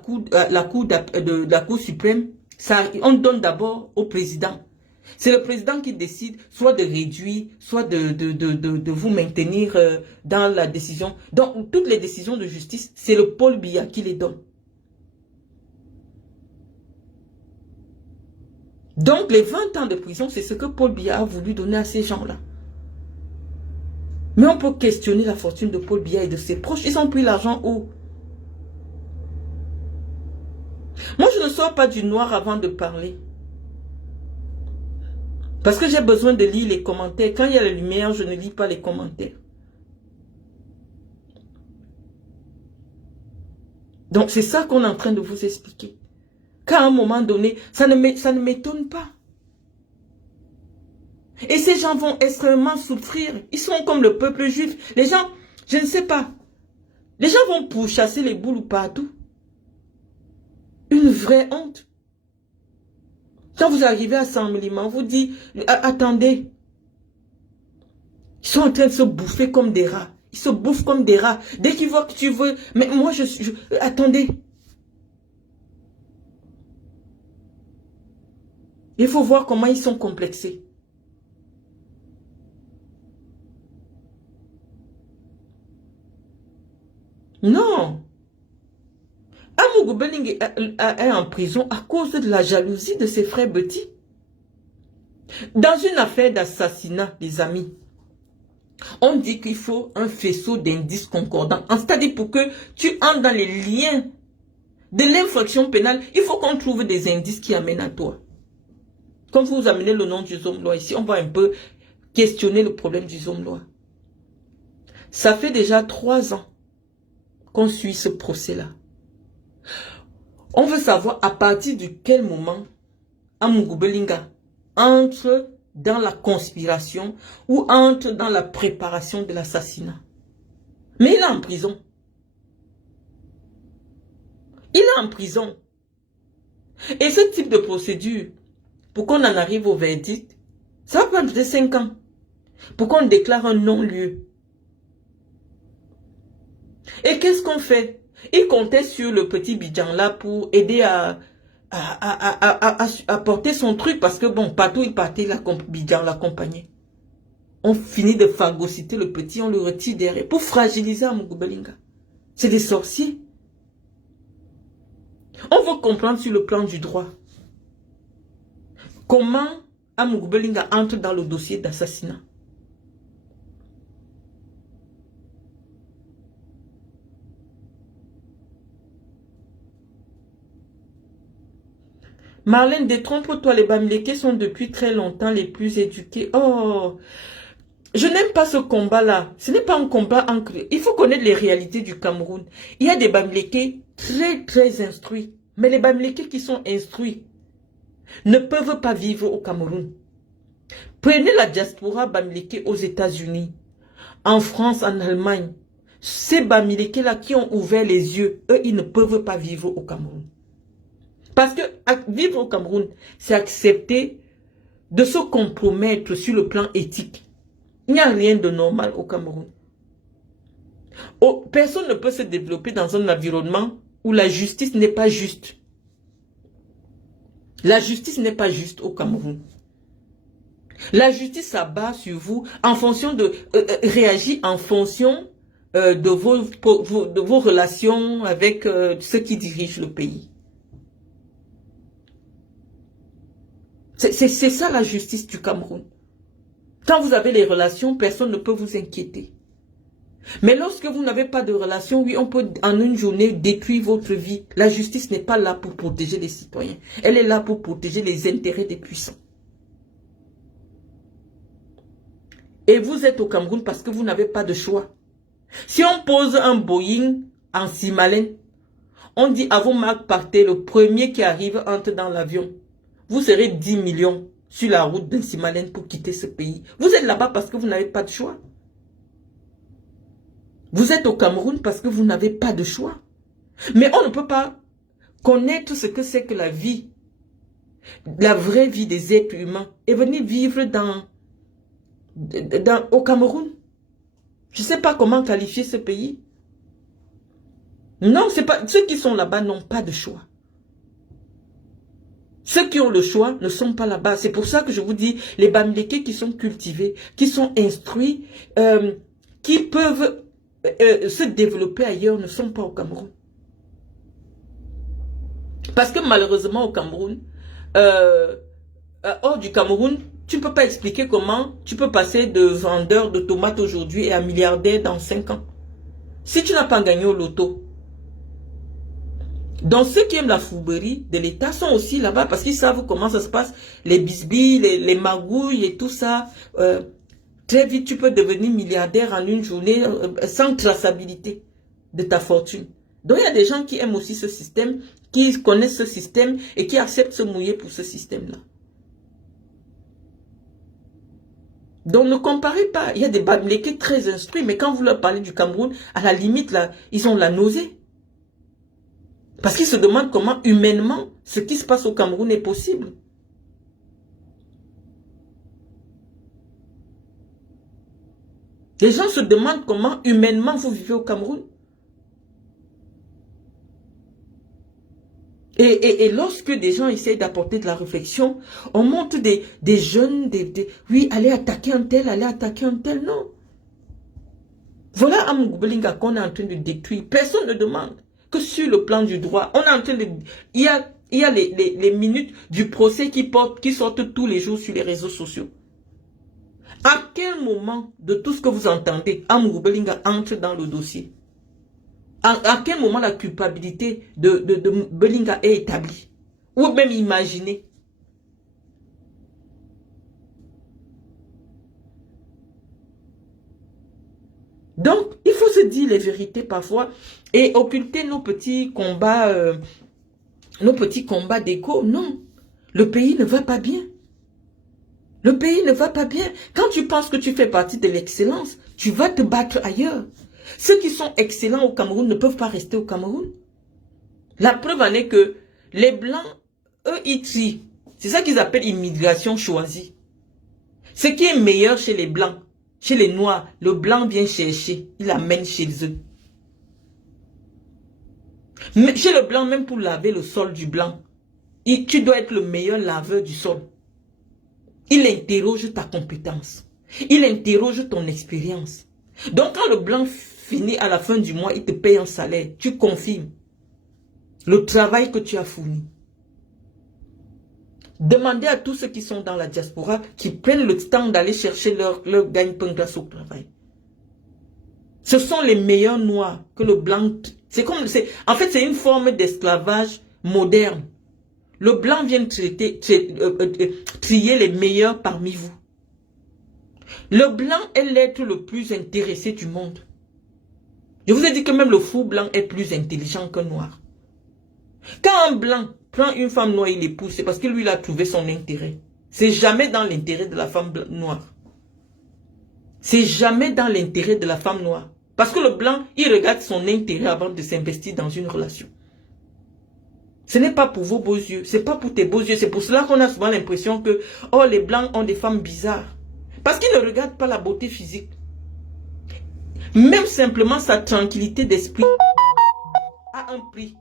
Cour suprême, on donne d'abord au président. C'est le président qui décide soit de réduire, soit de vous maintenir dans la décision. Donc, toutes les décisions de justice, c'est le Paul Biya qui les donne. Donc, les 20 ans de prison, c'est ce que Paul Biya a voulu donner à ces gens-là. Mais on peut questionner la fortune de Paul Biya et de ses proches. Ils ont pris l'argent où? Moi, je ne sors pas du noir avant de parler. Parce que j'ai besoin de lire les commentaires. Quand il y a la lumière, je ne lis pas les commentaires. Donc, c'est ça qu'on est en train de vous expliquer. Qu'à un moment donné, ça ne m'étonne pas. Et ces gens vont extrêmement souffrir. Ils sont comme le peuple juif. Les gens, je ne sais pas. Les gens vont pourchasser les boules partout. Une vraie honte. Quand vous arrivez à San Milima, on vous dit, attendez. Ils sont en train de se bouffer comme des rats. Ils se bouffent comme des rats. Dès qu'ils voient que tu veux, mais moi attendez. Il faut voir comment ils sont complexés. Non. Amougou Beling est en prison à cause de la jalousie de ses frères Betty. Dans une affaire d'assassinat, les amis, on dit qu'il faut un faisceau d'indices concordants. C'est-à-dire pour que tu entres dans les liens de l'infraction pénale, il faut qu'on trouve des indices qui amènent à toi. Comme vous amenez le nom du Zomlois ici, on va un peu questionner le problème du Zomlois. Ça fait déjà 3 ans qu'on suit ce procès-là. On veut savoir à partir de quel moment Amougou Belinga entre dans la conspiration ou entre dans la préparation de l'assassinat. Mais il est en prison. Il est en prison. Et ce type de procédure, pour qu'on en arrive au verdict, ça va prendre 5 ans. Pour qu'on déclare un non-lieu. Et qu'est-ce qu'on fait? Il comptait sur le petit Bidjan là pour aider à porter son truc. Parce que bon, partout il partait, Bidjan l'accompagnait. On finit de phagocyter le petit, on le retire derrière pour fragiliser Amougou Belinga. C'est des sorciers. On veut comprendre sur le plan du droit. Comment Amougou Belinga entre dans le dossier d'assassinat. Marlène, détrompe-toi, les Bamileke sont depuis très longtemps les plus éduqués. Oh, je n'aime pas ce combat-là. Ce n'est pas un combat ancré. Il faut connaître les réalités du Cameroun. Il y a des Bamileke très, très instruits. Mais les Bamileke qui sont instruits ne peuvent pas vivre au Cameroun. Prenez la diaspora Bamileke aux États-Unis, en France, en Allemagne. Ces Bamileke-là qui ont ouvert les yeux, eux, ils ne peuvent pas vivre au Cameroun. Parce que vivre au Cameroun, c'est accepter de se compromettre sur le plan éthique. Il n'y a rien de normal au Cameroun. Personne ne peut se développer dans un environnement où la justice n'est pas juste. La justice n'est pas juste au Cameroun. La justice s'abat sur vous en fonction de... réagit en fonction de vos relations avec ceux qui dirigent le pays. C'est ça la justice du Cameroun. Quand vous avez les relations, personne ne peut vous inquiéter. Mais lorsque vous n'avez pas de relation, oui, on peut en une journée détruire votre vie. La justice n'est pas là pour protéger les citoyens. Elle est là pour protéger les intérêts des puissants. Et vous êtes au Cameroun parce que vous n'avez pas de choix. Si on pose un Boeing en Simalène, on dit à vos marques partez, le premier qui arrive entre dans l'avion. Vous serez 10 millions sur la route d'un Simalène pour quitter ce pays. Vous êtes là-bas parce que vous n'avez pas de choix. Vous êtes au Cameroun parce que vous n'avez pas de choix. Mais on ne peut pas connaître ce que c'est que la vie, la vraie vie des êtres humains, et venir vivre au Cameroun. Je ne sais pas comment qualifier ce pays. Non, c'est pas, ceux qui sont là-bas n'ont pas de choix. Ceux qui ont le choix ne sont pas là-bas. C'est pour ça que je vous dis, les Bamileke qui sont cultivés, qui sont instruits, qui peuvent se développer ailleurs, ne sont pas au Cameroun. Parce que malheureusement au Cameroun, hors du Cameroun, tu ne peux pas expliquer comment tu peux passer de vendeur de tomates aujourd'hui à milliardaire dans 5 ans. Si tu n'as pas gagné au loto. Donc ceux qui aiment la fourberie de l'État sont aussi là-bas parce qu'ils savent comment ça se passe. Les bisbilles, les magouilles et tout ça. Très vite, tu peux devenir milliardaire en une journée sans traçabilité de ta fortune. Donc il y a des gens qui aiment aussi ce système, qui connaissent ce système et qui acceptent de se mouiller pour ce système-là. Donc ne comparez pas. Il y a des Bamileke très instruits, mais quand vous leur parlez du Cameroun, à la limite, là, ils ont la nausée. Parce qu'ils se demandent comment, humainement, ce qui se passe au Cameroun est possible. Les gens se demandent comment, humainement, vous vivez au Cameroun. Et lorsque des gens essayent d'apporter de la réflexion, on montre des jeunes, oui, allez attaquer un tel, non. Voilà Amugbelinga qu'on est en train de détruire. Personne ne demande que sur le plan du droit, on est en train de... Il y a les minutes du procès qui sortent tous les jours sur les réseaux sociaux. À quel moment de tout ce que vous entendez, Amugbelinga entre dans le dossier? À quel moment la culpabilité de Belinga est établie? Ou même imaginée? Donc, il faut se dire les vérités parfois et occulter nos petits combats d'égo. Non, le pays ne va pas bien. Le pays ne va pas bien. Quand tu penses que tu fais partie de l'excellence, tu vas te battre ailleurs. Ceux qui sont excellents au Cameroun ne peuvent pas rester au Cameroun. La preuve en est que les Blancs, eux, ils trient. C'est ça qu'ils appellent immigration choisie. Ce qui est meilleur chez les Blancs, chez les Noirs, le Blanc vient chercher, il l'amène chez eux. Mais chez le Blanc, même pour laver le sol du Blanc, tu dois être le meilleur laveur du sol. Il interroge ta compétence. Il interroge ton expérience. Donc quand le Blanc finit à la fin du mois, il te paye un salaire. Tu confirmes le travail que tu as fourni. Demandez à tous ceux qui sont dans la diaspora qui prennent le temps d'aller chercher leur gagne-pain grâce au travail. Ce sont les meilleurs Noirs que le Blanc... En fait, c'est une forme d'esclavage moderne. Le Blanc vient trier les meilleurs parmi vous. Le Blanc est l'être le plus intéressé du monde. Je vous ai dit que même le fou blanc est plus intelligent qu'un noir. Quand un blanc prend une femme noire, il l'épouse, c'est parce que lui, il a trouvé son intérêt. C'est jamais dans l'intérêt de la femme noire. C'est jamais dans l'intérêt de la femme noire. Parce que le blanc, il regarde son intérêt avant de s'investir dans une relation. Ce n'est pas pour vos beaux yeux, c'est pas pour tes beaux yeux. C'est pour cela qu'on a souvent l'impression que oh, les blancs ont des femmes bizarres. Parce qu'ils ne regardent pas la beauté physique. Même simplement sa tranquillité d'esprit a un prix.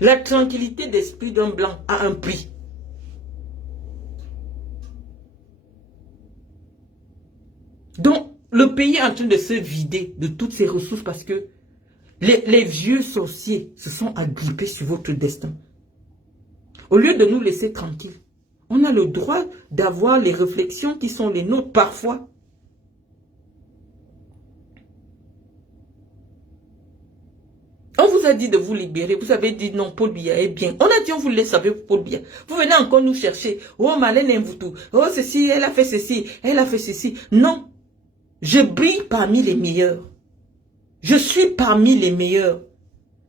La tranquillité d'esprit d'un blanc a un prix. Donc, le pays est en train de se vider de toutes ses ressources parce que les vieux sorciers se sont agrippés sur votre destin. Au lieu de nous laisser tranquilles, on a le droit d'avoir les réflexions qui sont les nôtres parfois. On vous a dit de vous libérer. Vous avez dit non, Paul Biya est bien. On a dit on vous laisse avec Paul Biya. Vous venez encore nous chercher. Oh, Malène Mvoutou. Oh, ceci, elle a fait ceci. Elle a fait ceci. Non. Je brille parmi les meilleurs. Je suis parmi les meilleurs.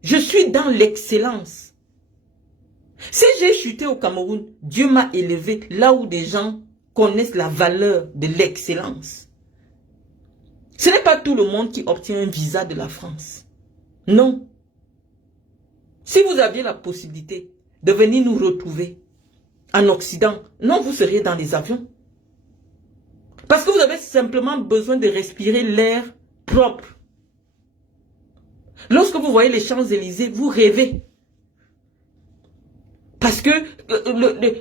Je suis dans l'excellence. Si j'ai chuté au Cameroun, Dieu m'a élevé là où des gens connaissent la valeur de l'excellence. Ce n'est pas tout le monde qui obtient un visa de la France. Non. Si vous aviez la possibilité de venir nous retrouver en Occident, non, vous seriez dans les avions. Parce que vous avez simplement besoin de respirer l'air propre. Lorsque vous voyez les Champs-Élysées, vous rêvez. Parce que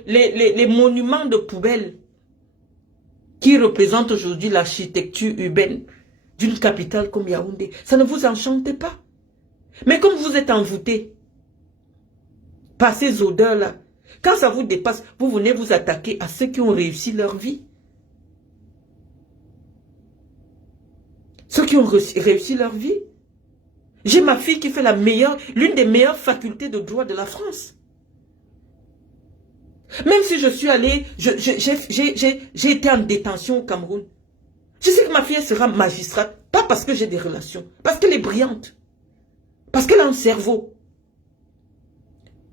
les monuments de poubelles qui représentent aujourd'hui l'architecture urbaine d'une capitale comme Yaoundé, ça ne vous enchante pas. Mais comme vous êtes envoûté par ces odeurs-là, quand ça vous dépasse, vous venez vous attaquer à ceux qui ont réussi leur vie. Ceux qui ont réussi leur vie. J'ai ma fille qui fait l'une des meilleures facultés de droit de la France. Même si je suis allée, j'ai été en détention au Cameroun. Je sais que ma fille sera magistrate, pas parce que j'ai des relations, parce qu'elle est brillante. Parce qu'elle a un cerveau.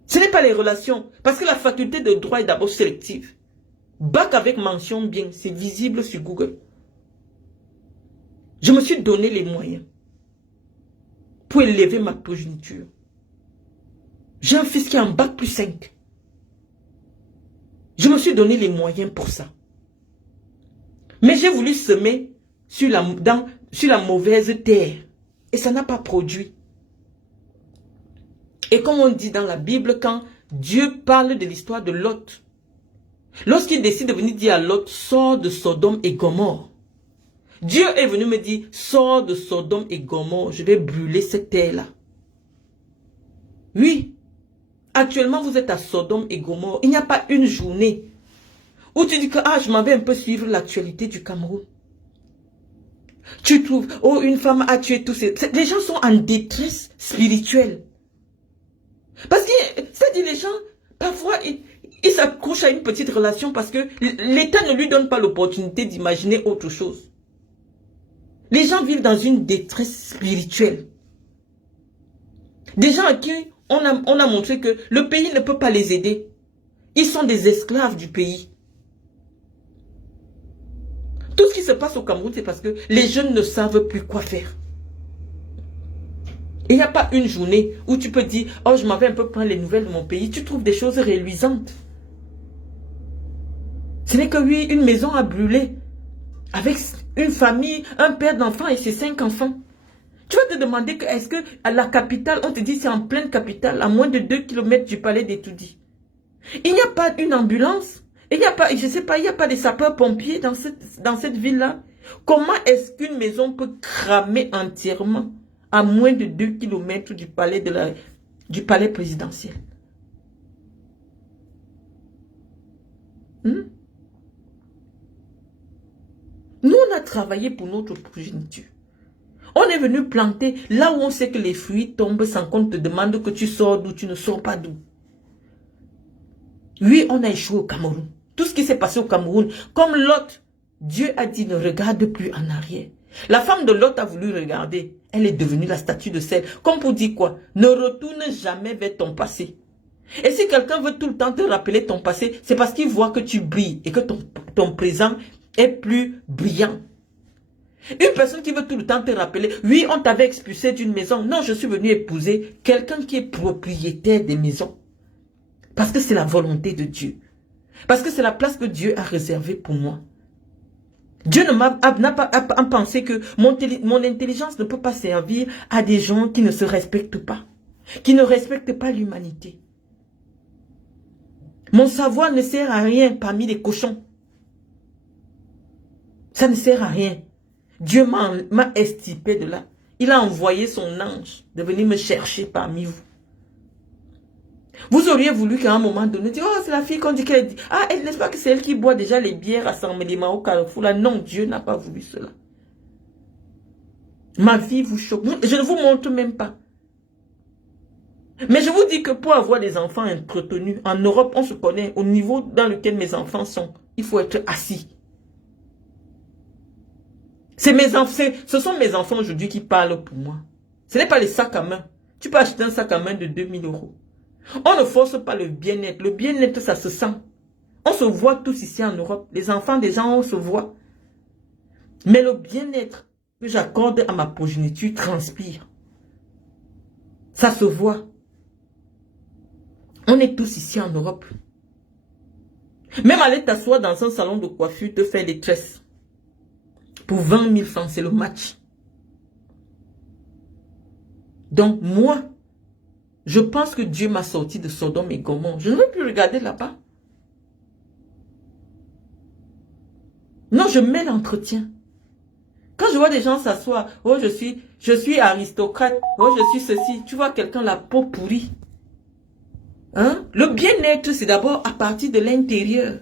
Ce n'est pas les relations, parce que la faculté de droit est d'abord sélective. Bac avec mention bien, c'est visible sur Google. Je me suis donné les moyens pour élever ma progéniture. J'ai un fils qui a un bac plus 5. Je me suis donné les moyens pour ça. Mais j'ai voulu semer sur la mauvaise terre. Et ça n'a pas produit. Et comme on dit dans la Bible, quand Dieu parle de l'histoire de Lot, lorsqu'il décide de venir dire à Lot, sors de Sodome et Gomorrhe, Dieu est venu me dire, sors de Sodome et Gomorrhe, je vais brûler cette terre-là. Oui, actuellement vous êtes à Sodome et Gomorrhe, il n'y a pas une journée où tu dis que je m'en vais un peu suivre l'actualité du Cameroun. Tu trouves, oh, une femme a tué tous ces... Les gens sont en détresse spirituelle. Parce que, c'est-à-dire les gens, parfois, ils s'accrochent à une petite relation parce que l'État ne lui donne pas l'opportunité d'imaginer autre chose. Les gens vivent dans une détresse spirituelle. Des gens à qui on a montré que le pays ne peut pas les aider. Ils sont des esclaves du pays. Tout ce qui se passe au Cameroun, c'est parce que les jeunes ne savent plus quoi faire. Il n'y a pas une journée où tu peux dire, oh, je m'en vais un peu prendre les nouvelles de mon pays. Tu trouves des choses réluisantes. Ce n'est que oui, une maison a brûlé. Avec une famille, un père d'enfants et ses 5 enfants. Tu vas te demander que est-ce que à la capitale, on te dit c'est en pleine capitale, à moins de 2 km du palais d'Etoudi. Il n'y a pas une ambulance. Il n'y a pas, je sais pas, il n'y a pas de sapeurs-pompiers dans cette ville-là. Comment est-ce qu'une maison peut cramer entièrement à moins de 2 km du palais présidentiel? Nous, on a travaillé pour notre progéniture. On est venu planter là où on sait que les fruits tombent sans qu'on te demande que tu sors d'où, tu ne sors pas d'où. Oui, on a échoué au Cameroun. Tout ce qui s'est passé au Cameroun, comme Lot, Dieu a dit ne regarde plus en arrière. La femme de Lot a voulu regarder. Elle est devenue la statue de sel. Comme pour dire quoi? Ne retourne jamais vers ton passé. Et si quelqu'un veut tout le temps te rappeler ton passé, c'est parce qu'il voit que tu brilles et que ton présent est plus brillant. Une personne qui veut tout le temps te rappeler, oui, on t'avait expulsé d'une maison. Non, je suis venu épouser quelqu'un qui est propriétaire des maisons. Parce que c'est la volonté de Dieu. Parce que c'est la place que Dieu a réservée pour moi. Dieu n'a pas pensé que mon intelligence ne peut pas servir à des gens qui ne se respectent pas. Qui ne respectent pas l'humanité. Mon savoir ne sert à rien parmi les cochons. Ça ne sert à rien. Dieu m'a extirpé de là. Il a envoyé son ange de venir me chercher parmi vous. Vous auriez voulu qu'à un moment donné, dire, oh, c'est la fille qu'on dit qu'elle dit. Ah, n'est-ce pas que c'est elle qui boit déjà les bières à Saint-Méliman au Carrefour là? Non, Dieu n'a pas voulu cela. Ma vie vous choque. Je ne vous montre même pas. Mais je vous dis que pour avoir des enfants entretenus, en Europe, on se connaît au niveau dans lequel mes enfants sont. Il faut être assis. Ce sont mes enfants aujourd'hui qui parlent pour moi. Ce n'est pas les sacs à main. Tu peux acheter un sac à main de 2000 €. On ne force pas le bien-être. Le bien-être, ça se sent. On se voit tous ici en Europe. Les enfants des gens, on se voit. Mais le bien-être que j'accorde à ma progéniture transpire. Ça se voit. On est tous ici en Europe. Même aller t'asseoir dans un salon de coiffure, te faire des tresses. Pour 20 000 francs, c'est le match. Donc moi, je pense que Dieu m'a sorti de Sodome et Gomorrhe. Je ne veux plus regarder là-bas. Non, je mets l'entretien. Quand je vois des gens s'asseoir, oh je suis aristocrate, oh je suis ceci, tu vois quelqu'un la peau pourrie. Hein? Le bien-être, c'est d'abord à partir de l'intérieur.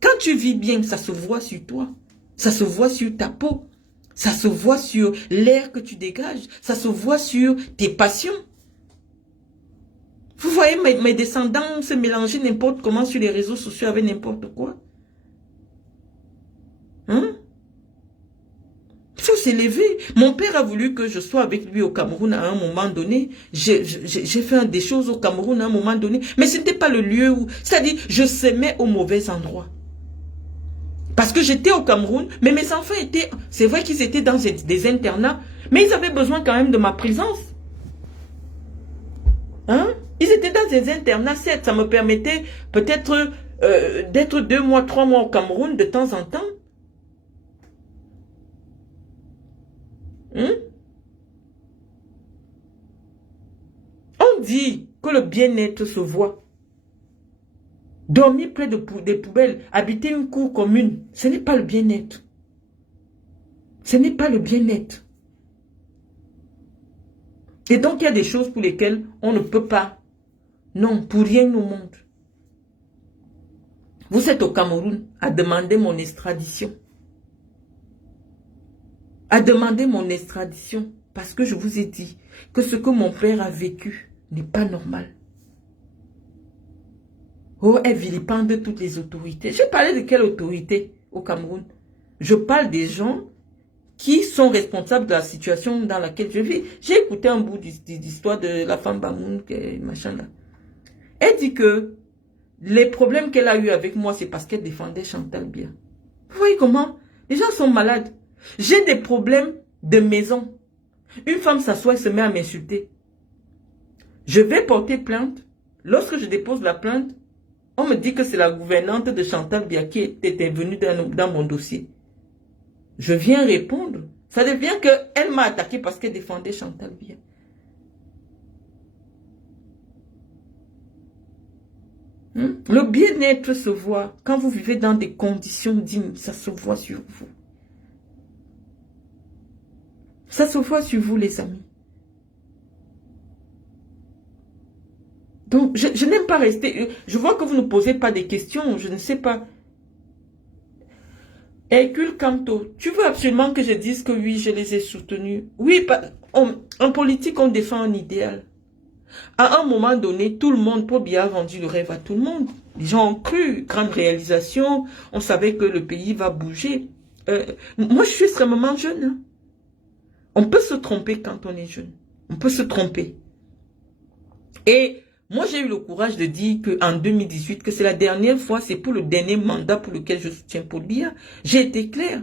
Quand tu vis bien, ça se voit sur toi. Ça se voit sur ta peau. Ça se voit sur l'air que tu dégages. Ça se voit sur tes passions. Vous voyez mes descendants se mélanger n'importe comment sur les réseaux sociaux avec n'importe quoi. Hein? Il faut s'élever. Mon père a voulu que je sois avec lui au Cameroun à un moment donné. J'ai fait des choses au Cameroun à un moment donné. Mais ce n'était pas le lieu où... C'est-à-dire, je s'aimais au mauvais endroit. Parce que j'étais au Cameroun, mais mes enfants étaient... C'est vrai qu'ils étaient dans des internats, mais ils avaient besoin quand même de ma présence. Hein? Ils étaient dans des internats, certes, ça me permettait peut-être d'être 2 mois, 3 mois au Cameroun de temps en temps. Hein? On dit que le bien-être se voit. Dormir près des poubelles, habiter une cour commune, ce n'est pas le bien-être. Ce n'est pas le bien-être. Et donc, il y a des choses pour lesquelles on ne peut pas. Non, pour rien au monde. Vous êtes au Cameroun à demander mon extradition. À demander mon extradition. Parce que je vous ai dit que ce que mon père a vécu n'est pas normal. Oh, elle vilipende toutes les autorités. Je parlais de quelle autorité au Cameroun? Je parle des gens qui sont responsables de la situation dans laquelle je vis. J'ai écouté un bout d'histoire de la femme Bamoun, machin là. Elle dit que les problèmes qu'elle a eu avec moi, c'est parce qu'elle défendait Chantal Biya. Vous voyez comment? Les gens sont malades. J'ai des problèmes de maison. Une femme s'assoit et se met à m'insulter. Je vais porter plainte. Lorsque je dépose la plainte, on me dit que c'est la gouvernante de Chantal Biya qui était venue dans mon dossier. Je viens répondre. Ça devient qu'elle m'a attaqué parce qu'elle défendait Chantal Biya. Le bien-être se voit. Quand vous vivez dans des conditions dignes, ça se voit sur vous. Ça se voit sur vous, les amis. Donc, je n'aime pas rester... Je vois que vous ne posez pas des questions. Je ne sais pas. Hercule Camto, tu veux absolument que je dise que oui, je les ai soutenus. Oui, en politique, on défend un idéal. À un moment donné, tout le monde, Paul Biya a vendu le rêve à tout le monde. Les gens ont cru, grande réalisation, on savait que le pays va bouger. Moi, je suis extrêmement jeune. Hein. On peut se tromper quand on est jeune. On peut se tromper. Et moi, j'ai eu le courage de dire qu'en 2018, que c'est la dernière fois, c'est pour le dernier mandat pour lequel je soutiens Paul Biya. J'ai été clair.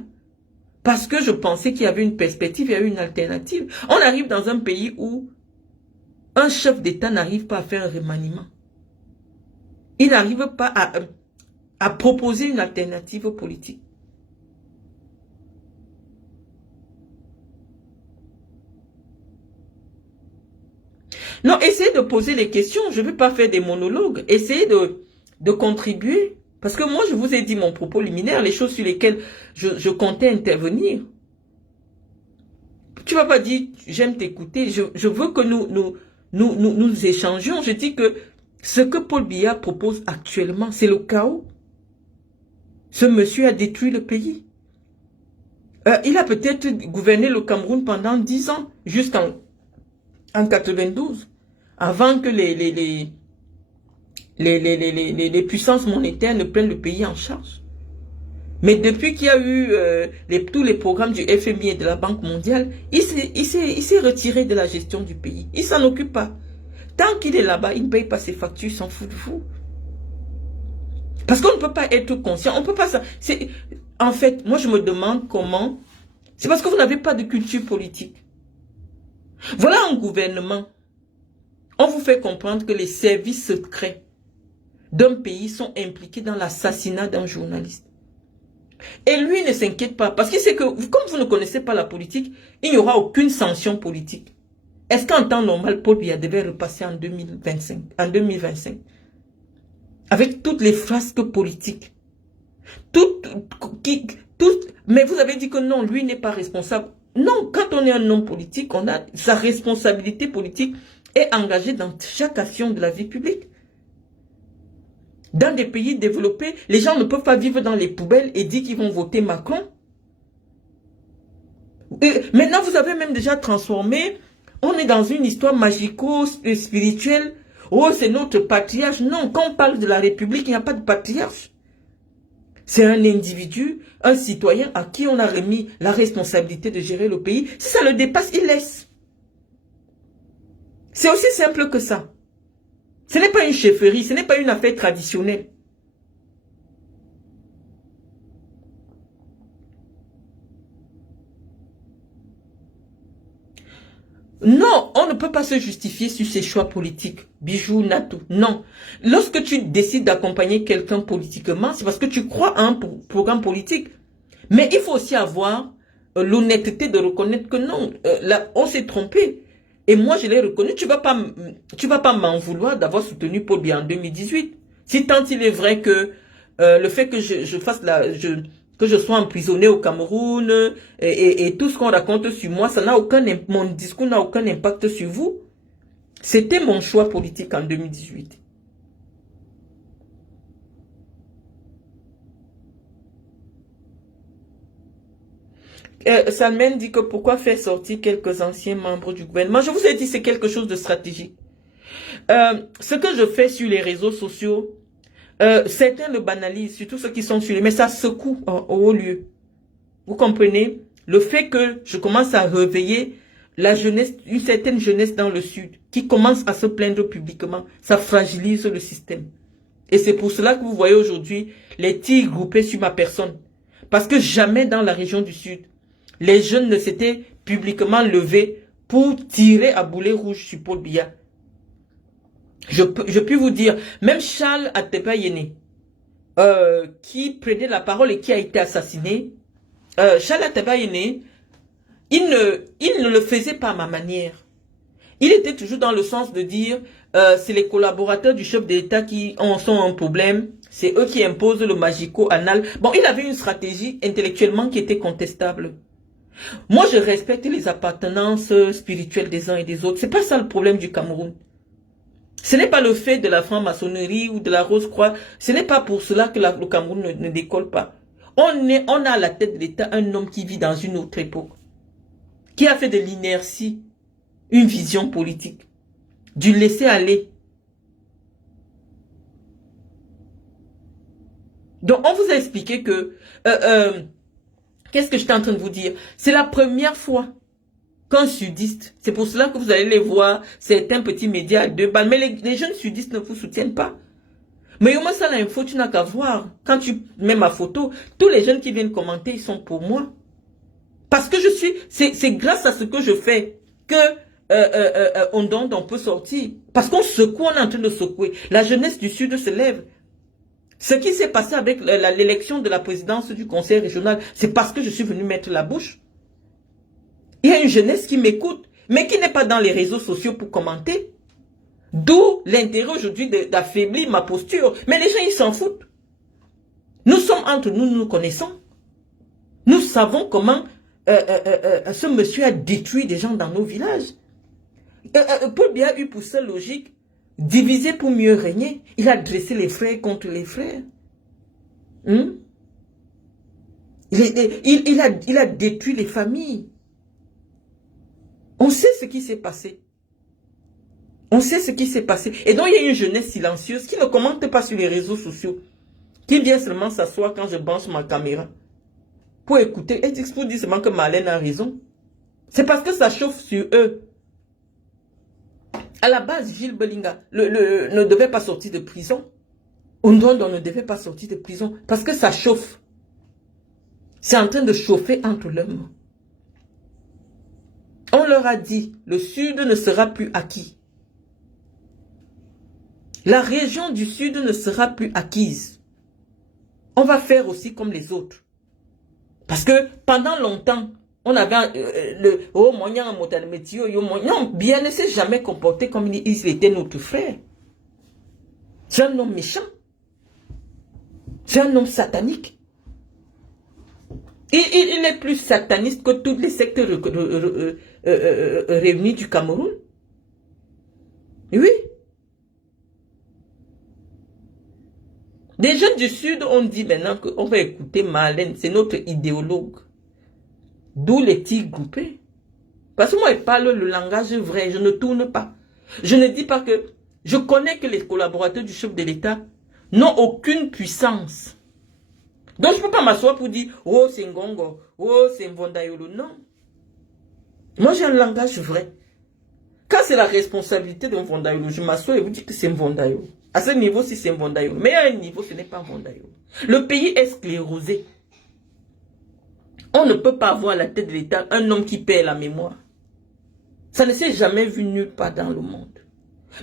Parce que je pensais qu'il y avait une perspective, il y avait une alternative. On arrive dans un pays où un chef d'État n'arrive pas à faire un remaniement. Il n'arrive pas à proposer une alternative politique. Non, essayez de poser des questions. Je ne vais pas faire des monologues. Essayez de contribuer. Parce que moi, je vous ai dit mon propos liminaire, les choses sur lesquelles je comptais intervenir. Tu ne vas pas dire, j'aime t'écouter. Je veux que nous échangions. Je dis que ce que Paul Biya propose actuellement, c'est le chaos. Ce monsieur a détruit le pays. Il a peut-être gouverné le Cameroun pendant 10 ans, jusqu'en 92, avant que les puissances monétaires ne prennent le pays en charge. Mais depuis qu'il y a eu tous les programmes du FMI et de la Banque mondiale, il s'est retiré de la gestion du pays. Il ne s'en occupe pas. Tant qu'il est là-bas, il ne paye pas ses factures, il s'en fout de vous. Parce qu'on ne peut pas être conscient, on ne peut pas ça. En fait, moi je me demande comment. C'est parce que vous n'avez pas de culture politique. Voilà un gouvernement. On vous fait comprendre que les services secrets d'un pays sont impliqués dans l'assassinat d'un journaliste. Et lui ne s'inquiète pas, parce qu'il sait que, comme vous ne connaissez pas la politique, il n'y aura aucune sanction politique. Est-ce qu'en temps normal, Paul Biya devait repasser en 2025, avec toutes les frasques politiques, mais vous avez dit que non, lui n'est pas responsable. Non, quand on est un homme politique, on a sa responsabilité politique est engagée dans chaque action de la vie publique. Dans des pays développés, les gens ne peuvent pas vivre dans les poubelles et dire qu'ils vont voter Macron. Et maintenant, vous avez même déjà transformé, on est dans une histoire magico-spirituelle. Oh, c'est notre patriarche. Non, quand on parle de la République, il n'y a pas de patriarche. C'est un individu, un citoyen à qui on a remis la responsabilité de gérer le pays. Si ça le dépasse, il laisse. C'est aussi simple que ça. Ce n'est pas une chefferie, ce n'est pas une affaire traditionnelle. Non, on ne peut pas se justifier sur ses choix politiques. Bijou, Natou, non. Lorsque tu décides d'accompagner quelqu'un politiquement, c'est parce que tu crois à un programme politique. Mais il faut aussi avoir l'honnêteté de reconnaître que non, là, on s'est trompé. Et moi, je l'ai reconnu. Tu vas pas m'en vouloir d'avoir soutenu Paul Biya en 2018. Si tant il est vrai que le fait que que je sois emprisonné au Cameroun et tout ce qu'on raconte sur moi, mon discours n'a aucun impact sur vous. C'était mon choix politique en 2018. Salmen dit que pourquoi faire sortir quelques anciens membres du gouvernement. Je vous ai dit, c'est quelque chose de stratégique. Ce que je fais sur les réseaux sociaux, certains le banalisent, surtout ceux qui sont sur les... Mais ça secoue au haut lieu. Vous comprenez? Le fait que je commence à réveiller la jeunesse, une certaine jeunesse dans le Sud, qui commence à se plaindre publiquement, ça fragilise le système. Et c'est pour cela que vous voyez aujourd'hui les tirs groupés sur ma personne. Parce que jamais dans la région du Sud, les jeunes ne s'étaient publiquement levés pour tirer à boulet rouge sur Paul Biya. Je puis vous dire, même Charles Atepa Yene, qui prenait la parole et qui a été assassiné, Charles Atepa Yene, il ne le faisait pas à ma manière. Il était toujours dans le sens de dire, c'est les collaborateurs du chef d'État qui sont un problème, c'est eux qui imposent le magico-anal. Bon, il avait une stratégie intellectuellement qui était contestable. Moi, je respecte les appartenances spirituelles des uns et des autres. C'est pas ça le problème du Cameroun. Ce n'est pas le fait de la franc-maçonnerie ou de la Rose-Croix. Ce n'est pas pour cela que le Cameroun ne décolle pas. On a à la tête de l'État un homme qui vit dans une autre époque, qui a fait de l'inertie une vision politique, du laisser aller. Donc, on vous a expliqué que... qu'est-ce que j'étais en train de vous dire? C'est la première fois qu'un sudiste, c'est pour cela que vous allez les voir, certains petits médias à 2 balles, mais les jeunes sudistes ne vous soutiennent pas. Mais au moins ça, l'info, tu n'as qu'à voir. Quand tu mets ma photo, tous les jeunes qui viennent commenter, ils sont pour moi. Parce que c'est grâce à ce que je fais que on peut sortir. Parce qu'on secoue, on est en train de secouer. La jeunesse du Sud se lève. Ce qui s'est passé avec l'élection de la présidence du conseil régional, c'est parce que je suis venu mettre la bouche. Il y a une jeunesse qui m'écoute, mais qui n'est pas dans les réseaux sociaux pour commenter. D'où l'intérêt aujourd'hui d'affaiblir ma posture. Mais les gens, ils s'en foutent. Nous sommes entre nous, nous nous connaissons. Nous savons comment ce monsieur a détruit des gens dans nos villages. Paul Biya a eu pour seule logique diviser pour mieux régner. Il a dressé les frères contre les frères. Il a détruit les familles. On sait ce qui s'est passé. On sait ce qui s'est passé. Et donc, il y a une jeunesse silencieuse qui ne commente pas sur les réseaux sociaux. Qui vient seulement s'asseoir quand je branche ma caméra. Pour écouter. Et pour dire seulement que Marlène a raison. C'est parce que ça chauffe sur eux. À la base, Gilles Belinga ne devait pas sortir de prison. Ondondo ne devait pas sortir de prison parce que ça chauffe. C'est en train de chauffer entre leurs mains. On leur a dit, le Sud ne sera plus acquis. La région du Sud ne sera plus acquise. On va faire aussi comme les autres. Parce que pendant longtemps, on avait le oh moyen motal métier, non, bien ne s'est jamais comporté comme il était notre frère. C'est un homme méchant. C'est un homme satanique. Il est plus sataniste que toutes les sectes réunies du Cameroun. Oui. Des jeunes du Sud ont dit maintenant qu'on va écouter Marlène, c'est notre idéologue. D'où les tigres groupés. Parce que moi, je parle le langage vrai, je ne tourne pas. Je ne dis pas que... Je connais que les collaborateurs du chef de l'État n'ont aucune puissance. Donc, je ne peux pas m'asseoir pour dire, oh, c'est Ngongo, oh, c'est Mvondayolo. Non. Moi, j'ai un langage vrai. Quand c'est la responsabilité de Mvondayolo, je m'assois et vous dis que c'est Mvondayolo. À ce niveau, si c'est Mvondayolo. Mais à un niveau, ce n'est pas Mvondayolo. Le pays est sclérosé. On ne peut pas avoir à la tête de l'État un homme qui perd la mémoire. Ça ne s'est jamais vu nulle part dans le monde.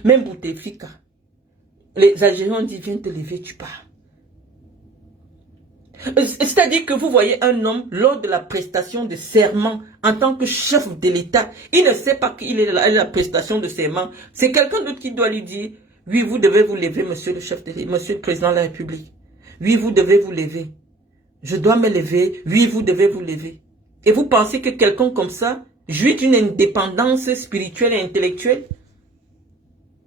Même Bouteflika. Les Algériens ont dit, viens te lever, tu pars. C'est-à-dire que vous voyez un homme, lors de la prestation de serment, en tant que chef de l'État, il ne sait pas qu'il est à la prestation de serment. C'est quelqu'un d'autre qui doit lui dire, oui, vous devez vous lever, monsieur le président de la République. Oui, vous devez vous lever. Je dois me lever. Oui, vous devez vous lever. Et vous pensez que quelqu'un comme ça jouit d'une indépendance spirituelle et intellectuelle?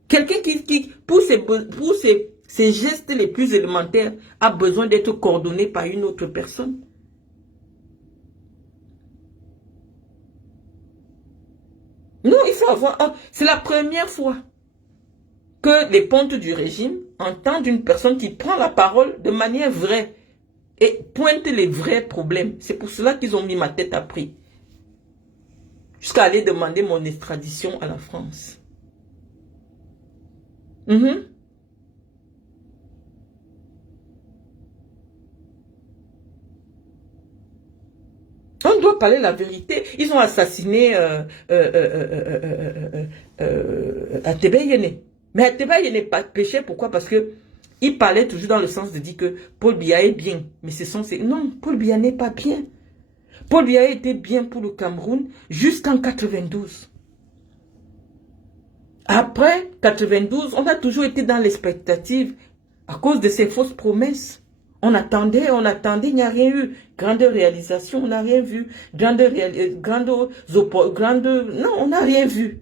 Quelqu'un qui pour ses gestes les plus élémentaires, a besoin d'être coordonné par une autre personne. Non, il faut avoir... C'est la première fois que les pontes du régime entendent une personne qui prend la parole de manière vraie et pointe les vrais problèmes. C'est pour cela qu'ils ont mis ma tête à prix. Jusqu'à aller demander mon extradition à la France. On doit parler la vérité. Ils ont assassiné Ateba Yene. Mais Ateba Yene pas péché. Pourquoi? Parce que il parlait toujours dans le sens de dire que Paul Biya est bien. Mais ce sont ces... Non, Paul Biya n'est pas bien. Paul Biya était bien pour le Cameroun jusqu'en 92. Après 92, on a toujours été dans l'expectative à cause de ces fausses promesses. On attendait, il n'y a rien eu. Grande réalisation, on n'a rien vu. Non, on n'a rien vu.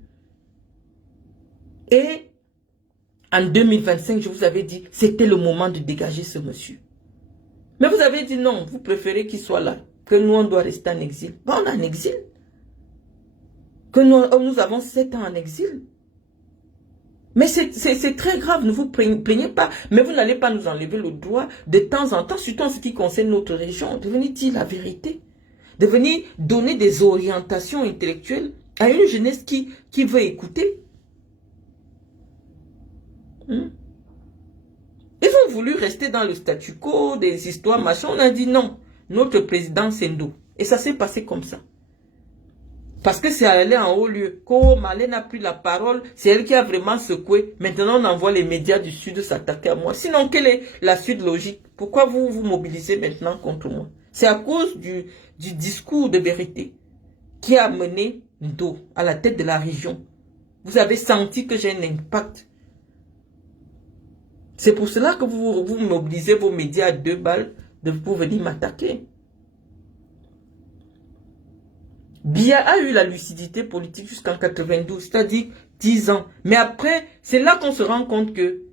Et en 2025, je vous avais dit, c'était le moment de dégager ce monsieur. Mais vous avez dit non, vous préférez qu'il soit là, que nous, on doit rester en exil. Bon, on est en exil. Que nous avons 7 ans en exil. Mais c'est très grave, ne vous plaignez pas. Mais vous n'allez pas nous enlever le droit de temps en temps, surtout en ce qui concerne notre région, de venir dire la vérité. De venir donner des orientations intellectuelles à une jeunesse qui veut écouter. Ils ont voulu rester dans le statu quo, des histoires, machin. On a dit non, notre président c'est Ndo. Et ça s'est passé comme ça. Parce que c'est allé en haut lieu. Quand Marlène a pris la parole, c'est elle qui a vraiment secoué. Maintenant, on envoie les médias du Sud s'attaquer à moi. Sinon, quelle est la suite logique? Pourquoi vous vous mobilisez maintenant contre moi? C'est à cause du discours de vérité qui a mené Ndo à la tête de la région. Vous avez senti que j'ai un impact. C'est pour cela que vous mobilisez vos médias à 2 balles pour venir m'attaquer. Biya a eu la lucidité politique jusqu'en 92, c'est-à-dire 10 ans. Mais après, c'est là qu'on se rend compte que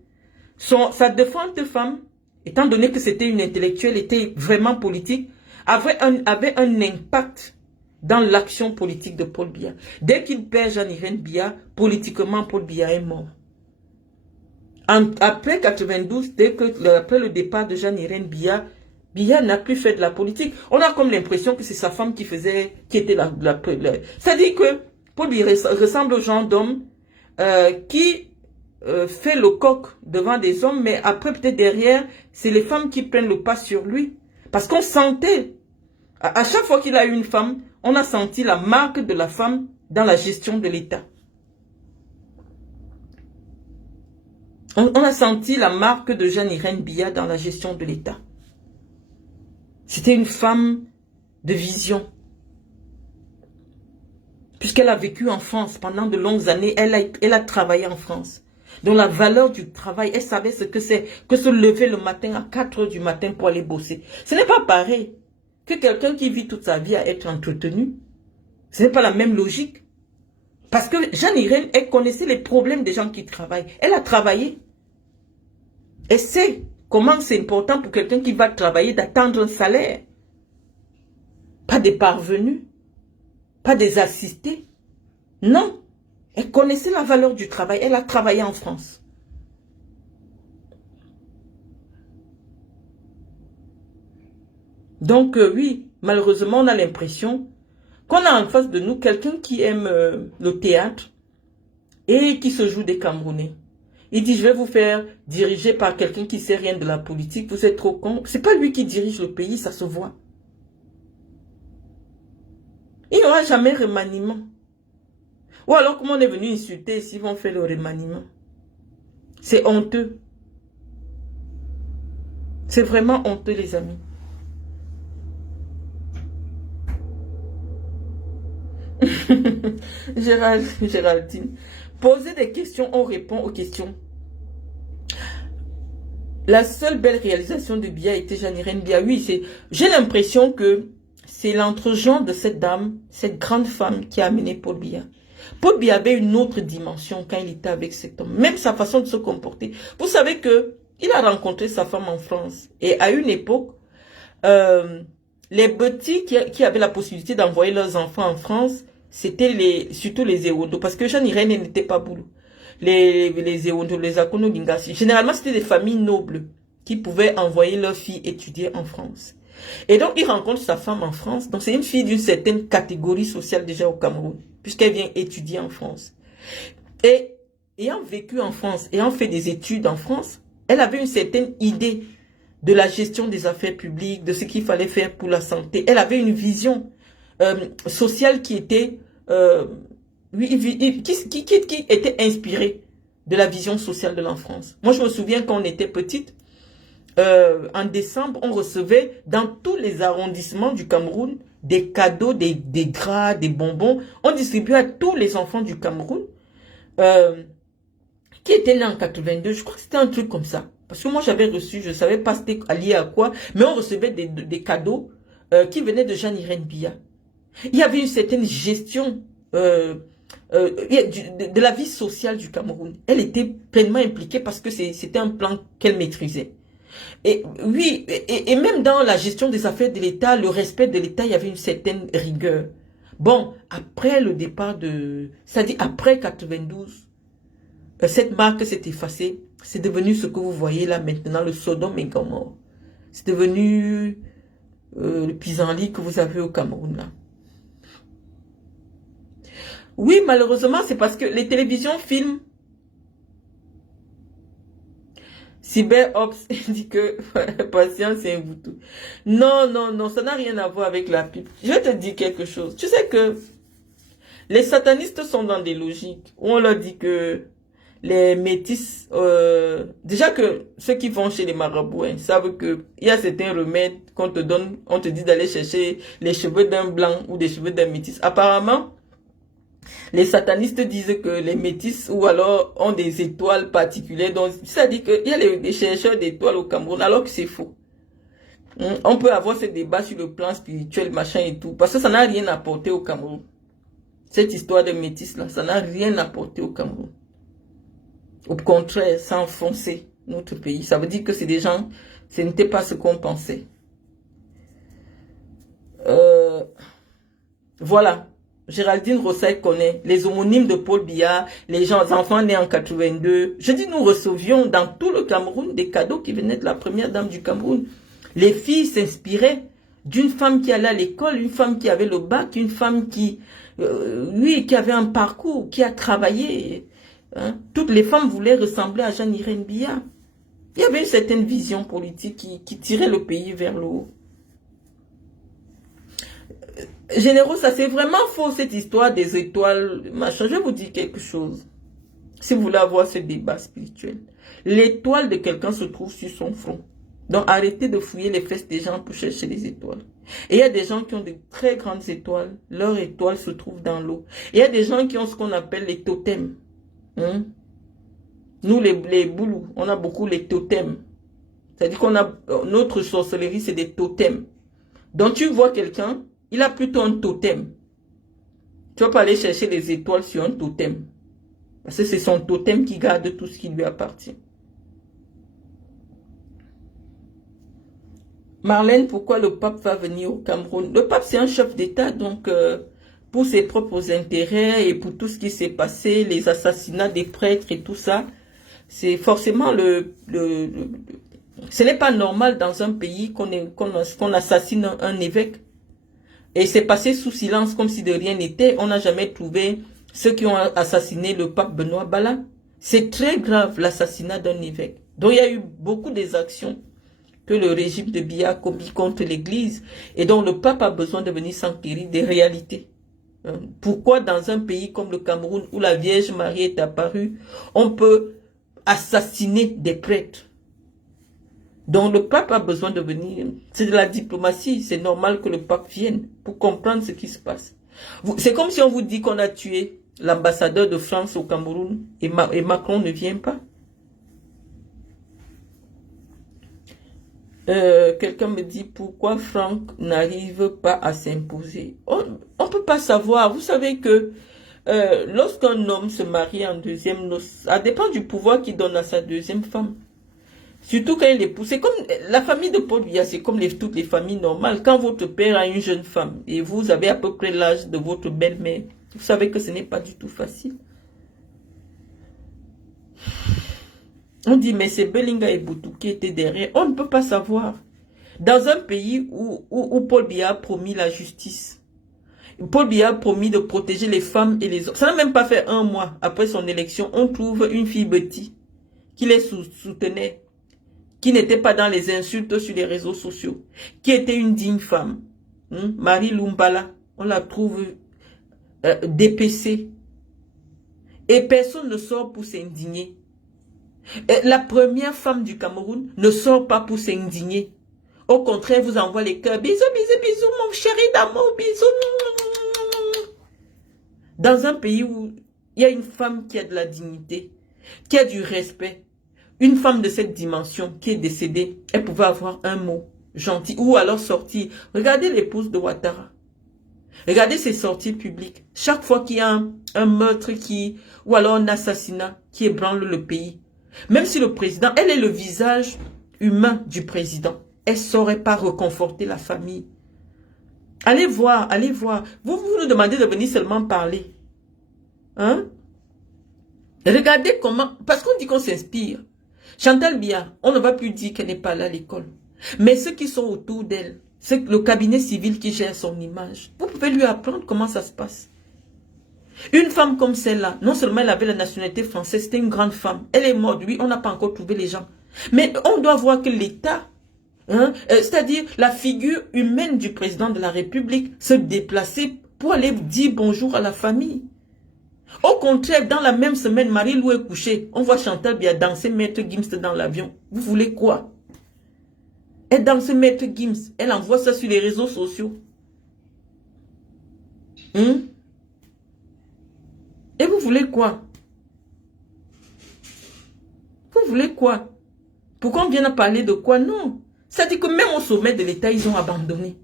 sa défunte femme, étant donné que c'était une intellectuelle, était vraiment politique, avait un impact dans l'action politique de Paul Biya. Dès qu'il perd Jean-Irène Biya, politiquement, Paul Biya est mort. Après 92, après le départ de Jean-Irène Biya, Biya n'a plus fait de la politique. On a comme l'impression que c'est sa femme qui était la c'est-à-dire que Paul Biya ressemble au genre d'homme. qui fait le coq devant des hommes, mais après peut-être derrière, c'est les femmes qui prennent le pas sur lui. Parce qu'on sentait, à chaque fois qu'il a eu une femme, on a senti la marque de la femme dans la gestion de l'État. On a senti la marque de Jeanne-Irène Billa dans la gestion de l'État. C'était une femme de vision. Puisqu'elle a vécu en France pendant de longues années, elle a travaillé en France. Donc la valeur du travail, elle savait ce que c'est que se lever le matin à 4 heures du matin pour aller bosser. Ce n'est pas pareil que quelqu'un qui vit toute sa vie à être entretenu. Ce n'est pas la même logique. Parce que Jeanne-Irène, elle connaissait les problèmes des gens qui travaillent. Elle a travaillé. Elle sait comment c'est important pour quelqu'un qui va travailler d'attendre un salaire. Pas des parvenus. Pas des assistés. Non. Elle connaissait la valeur du travail. Elle a travaillé en France. Donc oui, malheureusement, on a l'impression qu'on a en face de nous quelqu'un qui aime le théâtre et qui se joue des Camerounais. Il dit, je vais vous faire diriger par quelqu'un qui ne sait rien de la politique. Vous êtes trop con. C'est pas lui qui dirige le pays, ça se voit. Il n'y aura jamais remaniement. Ou alors, comment on est venu insulter s'ils vont faire le remaniement? C'est honteux. C'est vraiment honteux, les amis. Géraldine. Poser des questions, on répond aux questions. La seule belle réalisation de Billa était Jeanne-Irène Billa. Oui, j'ai l'impression que c'est l'entre-genre de cette dame, cette grande femme qui a amené Paul Biya. Paul Biya avait une autre dimension quand il était avec cet homme. Même sa façon de se comporter. Vous savez que il a rencontré sa femme en France. Et à une époque, les petits qui avaient la possibilité d'envoyer leurs enfants en France, c'était surtout les Ewondo. Parce que Jeanne-Irène n'était pas boulot. Les Ewondo, les Akono Lingasi. Généralement, c'était des familles nobles qui pouvaient envoyer leurs filles étudier en France. Et donc, il rencontre sa femme en France. Donc, c'est une fille d'une certaine catégorie sociale déjà au Cameroun, puisqu'elle vient étudier en France. Et ayant vécu en France, ayant fait des études en France, elle avait une certaine idée de la gestion des affaires publiques, de ce qu'il fallait faire pour la santé. Elle avait une vision sociale qui était, qui était inspirée de la vision sociale de la France. Moi, je me souviens quand on était petite, en décembre, on recevait dans tous les arrondissements du Cameroun des cadeaux, des gras, des bonbons. On distribuait à tous les enfants du Cameroun qui étaient nés en 82. Je crois que c'était un truc comme ça. Parce que moi, j'avais reçu, je ne savais pas c'était lié à quoi, mais on recevait des cadeaux qui venaient de Jeanne-Irène Billa. Il y avait une certaine gestion de la vie sociale du Cameroun. Elle était pleinement impliquée parce que c'était un plan qu'elle maîtrisait. Et oui, et même dans la gestion des affaires de l'État, le respect de l'État, il y avait une certaine rigueur. Bon, après le départ c'est-à-dire après 92, cette marque s'est effacée. C'est devenu ce que vous voyez là maintenant, le Sodome et Gomorrhe. C'est devenu le pissenlit que vous avez au Cameroun là. Oui, malheureusement, c'est parce que les télévisions filment. CyberOps dit que patience c'est un bouton. Non, non, non, ça n'a rien à voir avec la pipe. Je vais te dire quelque chose. Tu sais que les satanistes sont dans des logiques où on leur dit que les métis, déjà que ceux qui vont chez les marabouts savent que il y a certains remèdes qu'on te donne, on te dit d'aller chercher les cheveux d'un blanc ou des cheveux d'un métis. Apparemment, les satanistes disent que les métis ou alors ont des étoiles particulières. Donc, ça dit qu'il y a des chercheurs d'étoiles au Cameroun, alors que c'est faux. On peut avoir ce débat sur le plan spirituel, machin et tout, parce que ça n'a rien apporté au Cameroun. Cette histoire de métis là, ça n'a rien apporté au Cameroun. Au contraire, ça a enfoncé notre pays. Ça veut dire que c'est des gens, ce n'était pas ce qu'on pensait. Voilà. Géraldine Rossaille connaît les homonymes de Paul Biya, les enfants nés en 82. Je dis, nous recevions dans tout le Cameroun des cadeaux qui venaient de la première dame du Cameroun. Les filles s'inspiraient d'une femme qui allait à l'école, une femme qui avait le bac, une femme qui, qui avait un parcours, qui a travaillé. Hein? Toutes les femmes voulaient ressembler à Jeanne-Irène Billard. Il y avait une certaine vision politique qui tirait le pays vers le haut. Généraux, ça c'est vraiment faux cette histoire des étoiles, machin. Je vais vous dire quelque chose. Si vous voulez avoir ce débat spirituel. L'étoile de quelqu'un se trouve sur son front. Donc arrêtez de fouiller les fesses des gens pour chercher les étoiles. Et il y a des gens qui ont de très grandes étoiles. Leur étoile se trouve dans l'eau. Il y a des gens qui ont ce qu'on appelle les totems. Hein? Nous les boulous, on a beaucoup les totems. C'est-à-dire qu'on a notre sorcellerie, c'est des totems. Donc tu vois quelqu'un, il a plutôt un totem. Tu vas pas aller chercher les étoiles sur un totem. Parce que c'est son totem qui garde tout ce qui lui appartient. Marlène, pourquoi le pape va venir au Cameroun? Le pape, c'est un chef d'État, donc pour ses propres intérêts et pour tout ce qui s'est passé, les assassinats des prêtres et tout ça, c'est forcément ce n'est pas normal dans un pays qu'on assassine un évêque. Et c'est passé sous silence comme si de rien n'était. On n'a jamais trouvé ceux qui ont assassiné le pape Benoît Bala. C'est très grave l'assassinat d'un évêque. Donc il y a eu beaucoup d'actions que le régime de Biya a commis contre l'église et dont le pape a besoin de venir s'enquérir des réalités. Pourquoi dans un pays comme le Cameroun où la Vierge Marie est apparue, on peut assassiner des prêtres? Donc le pape a besoin de venir. C'est de la diplomatie. C'est normal que le pape vienne pour comprendre ce qui se passe. C'est comme si on vous dit qu'on a tué l'ambassadeur de France au Cameroun et Macron ne vient pas. Quelqu'un me dit pourquoi Franck n'arrive pas à s'imposer. On ne peut pas savoir. Vous savez que lorsqu'un homme se marie en deuxième noce, ça dépend du pouvoir qu'il donne à sa deuxième femme. Surtout quand il épouse. C'est comme la famille de Paul Biya, c'est comme toutes les familles normales. Quand votre père a une jeune femme et vous avez à peu près l'âge de votre belle-mère, vous savez que ce n'est pas du tout facile. On dit, mais c'est Belinga et Boutou qui étaient derrière. On ne peut pas savoir. Dans un pays où Paul Biya a promis la justice, Paul Biya a promis de protéger les femmes et les hommes. Ça n'a même pas fait un mois après son élection. On trouve une fille Betty qui les soutenait, qui n'était pas dans les insultes sur les réseaux sociaux, qui était une digne femme. Marie Lumbala, on la trouve dépecée. Et personne ne sort pour s'indigner. La première femme du Cameroun ne sort pas pour s'indigner. Au contraire, vous envoie les cœurs. Bisous, bisous, bisous, mon chéri d'amour, bisous. Dans un pays où il y a une femme qui a de la dignité, qui a du respect, une femme de cette dimension qui est décédée, elle pouvait avoir un mot gentil ou alors sortir. Regardez l'épouse de Ouattara. Regardez ses sorties publiques. Chaque fois qu'il y a un meurtre ou alors un assassinat qui ébranle le pays, même si le président, elle est le visage humain du président, elle ne saurait pas reconforter la famille. Allez voir, allez voir. Vous nous demandez de venir seulement parler. Hein? Regardez comment, parce qu'on dit qu'on s'inspire. Chantal Biya, on ne va plus dire qu'elle n'est pas là à l'école. Mais ceux qui sont autour d'elle, c'est le cabinet civil qui gère son image. Vous pouvez lui apprendre comment ça se passe. Une femme comme celle-là, non seulement elle avait la nationalité française, c'était une grande femme. Elle est morte, oui, on n'a pas encore trouvé les gens. Mais on doit voir que l'État, c'est-à-dire la figure humaine du président de la République, se déplacer pour aller dire bonjour à la famille. Au contraire, dans la même semaine, Marie-Lou est couchée. On voit Chantal Biya danser Maître Gims dans l'avion. Vous voulez quoi? Elle danse Maître Gims. Elle envoie ça sur les réseaux sociaux. Et vous voulez quoi? Vous voulez quoi? Pourquoi on vient à parler de quoi? Non. C'est-à-dire que même au sommet de l'État, ils ont abandonné.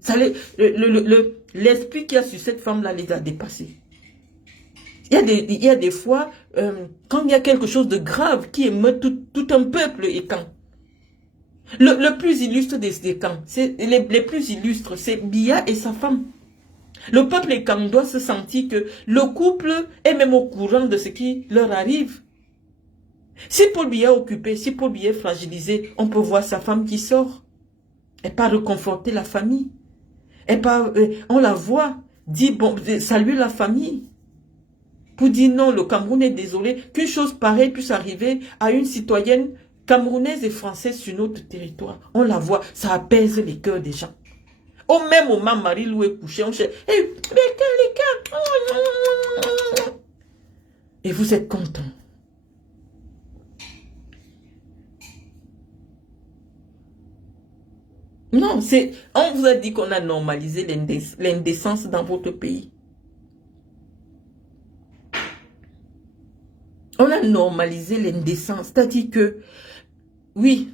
L'esprit qu'il y a sur cette femme-là les a dépassés. Il y a des fois, quand il y a quelque chose de grave qui émeut tout un peuple éteint. Le plus illustre des camps, les plus illustres, c'est Biya et sa femme. Le peuple écan doit se sentir que le couple est même au courant de ce qui leur arrive. Si Paul Biya est occupé, si Paul Biya est fragilisé, on peut voir sa femme qui sort. Elle part reconforter la famille. Elle part, on la voit, dit bon, saluer la famille. pour dire non, le Cameroun est désolé qu'une chose pareille puisse arriver à une citoyenne camerounaise et française sur notre territoire. On la voit, ça apaise les cœurs des gens. Au même moment, Marie-Lou est couchée, on cherche, hey, les cœurs. Et vous êtes contents. Non, on vous a dit qu'on a normalisé l'indécence dans votre pays. On a normalisé l'indécence, c'est-à-dire que, oui,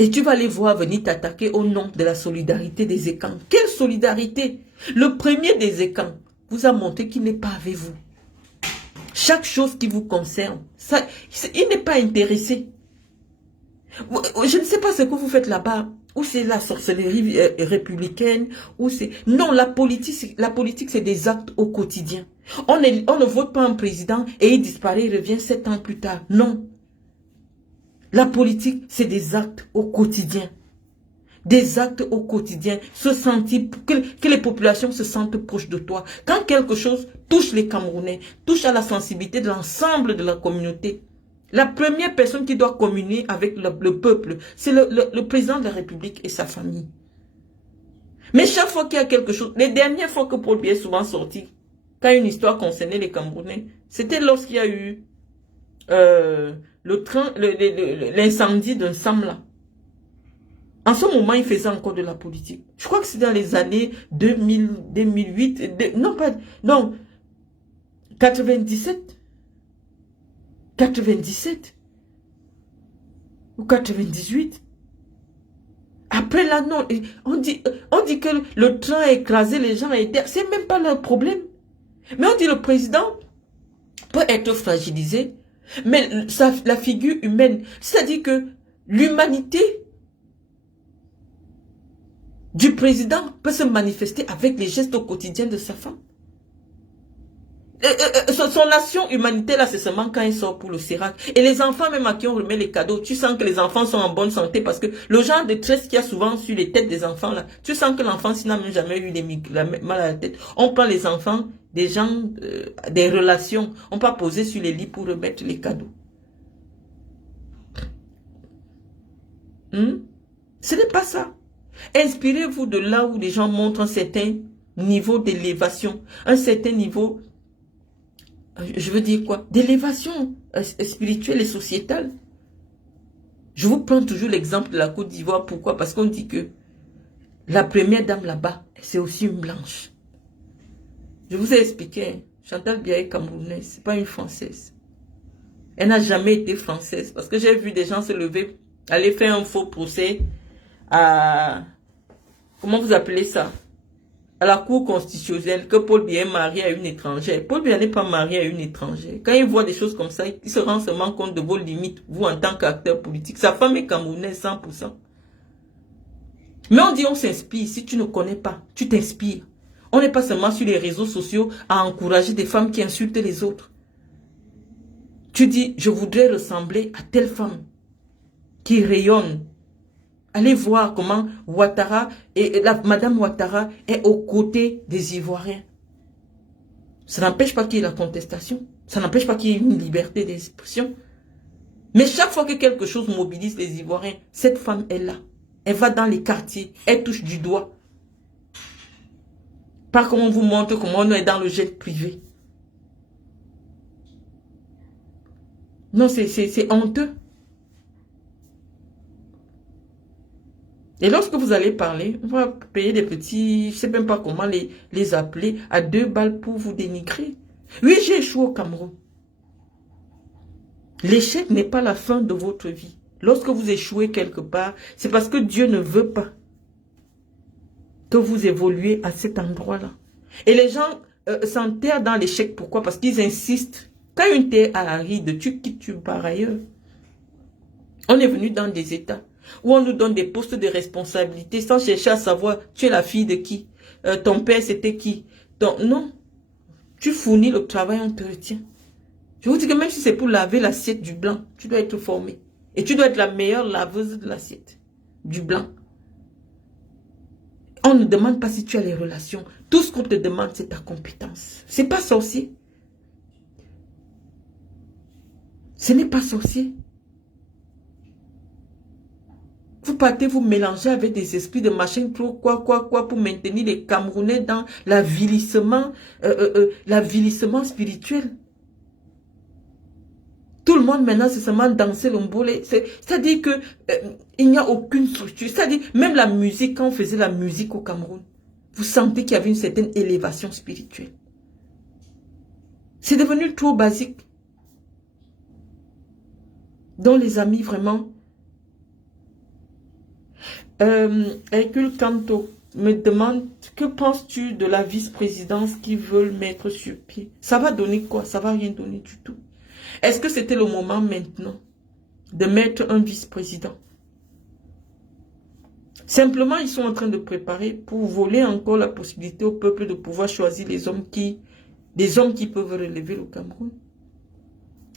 et tu vas les voir venir t'attaquer au nom de la solidarité des écans. Quelle solidarité? Le premier des écans vous a montré qu'il n'est pas avec vous. Chaque chose qui vous concerne, ça, il n'est pas intéressé. Je ne sais pas ce que vous faites là-bas, ou c'est la sorcellerie républicaine, ou c'est... Non, la politique c'est des actes au quotidien. On ne vote pas un président et il disparaît, il revient 7 ans plus tard. Non. La politique, c'est des actes au quotidien. Des actes au quotidien. Se sentir, que les populations se sentent proches de toi. Quand quelque chose touche les Camerounais, touche à la sensibilité de l'ensemble de la communauté, la première personne qui doit communier avec le peuple, c'est le président de la République et sa famille. Mais chaque fois qu'il y a quelque chose, les dernières fois que Paul Biya est souvent sorti, quand une histoire concernait les Camerounais, c'était lorsqu'il y a eu l'incendie d'un Samla. En ce moment, il faisait encore de la politique. Je crois que c'est dans les années 2000, 2008, non, 97. 97 ou 98. Après là, non, on dit que le train a écrasé les gens. C'est même pas leur problème. Mais on dit le président peut être fragilisé, mais la figure humaine, c'est-à-dire que l'humanité du président peut se manifester avec les gestes au quotidien de sa femme. Son action humanitaire là, c'est seulement quand il sort pour le CERAC. Et les enfants même à qui on remet les cadeaux, tu sens que les enfants sont en bonne santé parce que le genre de tresse qu'il y a souvent sur les têtes des enfants là, tu sens que l'enfant s'il n'a même jamais eu mal à la tête. On prend les enfants, des gens, des relations, on peut poser sur les lits pour remettre les cadeaux. Ce n'est pas ça. Inspirez-vous de là où les gens montrent un certain niveau d'élévation, un certain niveau, je veux dire quoi, d'élévation spirituelle et sociétale. Je vous prends toujours l'exemple de la Côte d'Ivoire. Pourquoi? Parce qu'on dit que la première dame là-bas, c'est aussi une blanche. Je vous ai expliqué, hein, Chantal Biya est camerounaise, c'est pas une française. Elle n'a jamais été française parce que j'ai vu des gens se lever, aller faire un faux procès à, comment vous appelez ça, à la cour constitutionnelle, que Paul Biya est marié à une étrangère. Paul Biya n'est pas marié à une étrangère. Quand il voit des choses comme ça, il se rend seulement compte de vos limites, vous en tant qu'acteur politique. Sa femme est camerounaise 100%. Mais on dit on s'inspire. Si tu ne connais pas, tu t'inspires. On n'est pas seulement sur les réseaux sociaux à encourager des femmes qui insultent les autres. Tu dis, je voudrais ressembler à telle femme qui rayonne. Allez voir comment Ouattara et Madame Ouattara est aux côtés des Ivoiriens. Ça n'empêche pas qu'il y ait la contestation. Ça n'empêche pas qu'il y ait une liberté d'expression. Mais chaque fois que quelque chose mobilise les Ivoiriens, cette femme est là. Elle va dans les quartiers. Elle touche du doigt. Pas comme on vous montre comment on est dans le jet privé. Non, c'est honteux. Et lorsque vous allez parler, on va payer des petits, je ne sais même pas comment les appeler, à 2 balles pour vous dénigrer. Oui, j'ai échoué au Cameroun. L'échec n'est pas la fin de votre vie. Lorsque vous échouez quelque part, c'est parce que Dieu ne veut pas que vous évoluez à cet endroit-là. Et les gens s'enterrent dans l'échec. Pourquoi? Parce qu'ils insistent. Quand une terre aride, tu quittes, tu pars ailleurs. On est venu dans des états où on nous donne des postes de responsabilité sans chercher à savoir tu es la fille de qui, ton père c'était qui. Non, tu fournis le travail, on te retient. Je vous dis que même si c'est pour laver l'assiette du blanc, tu dois être formé. Et tu dois être la meilleure laveuse de l'assiette du blanc. On ne demande pas si tu as les relations. Tout ce qu'on te demande, c'est ta compétence. C'est pas sorcier. Ce n'est pas sorcier. Vous partez vous mélanger avec des esprits de machin, quoi, pour maintenir les Camerounais dans l'avilissement spirituel. Tout le monde maintenant, c'est seulement danser le mbolé. C'est-à-dire que il n'y a aucune structure. C'est-à-dire, même la musique, quand on faisait la musique au Cameroun, vous sentez qu'il y avait une certaine élévation spirituelle. C'est devenu trop basique. Donc les amis, vraiment, Hercule Canto me demande, que penses-tu de la vice-présidence qu'ils veulent mettre sur pied? Ça va donner quoi? Ça va rien donner du tout. Est-ce que c'était le moment maintenant de mettre un vice-président? Simplement, ils sont en train de préparer pour voler encore la possibilité au peuple de pouvoir choisir des hommes qui peuvent relever le Cameroun.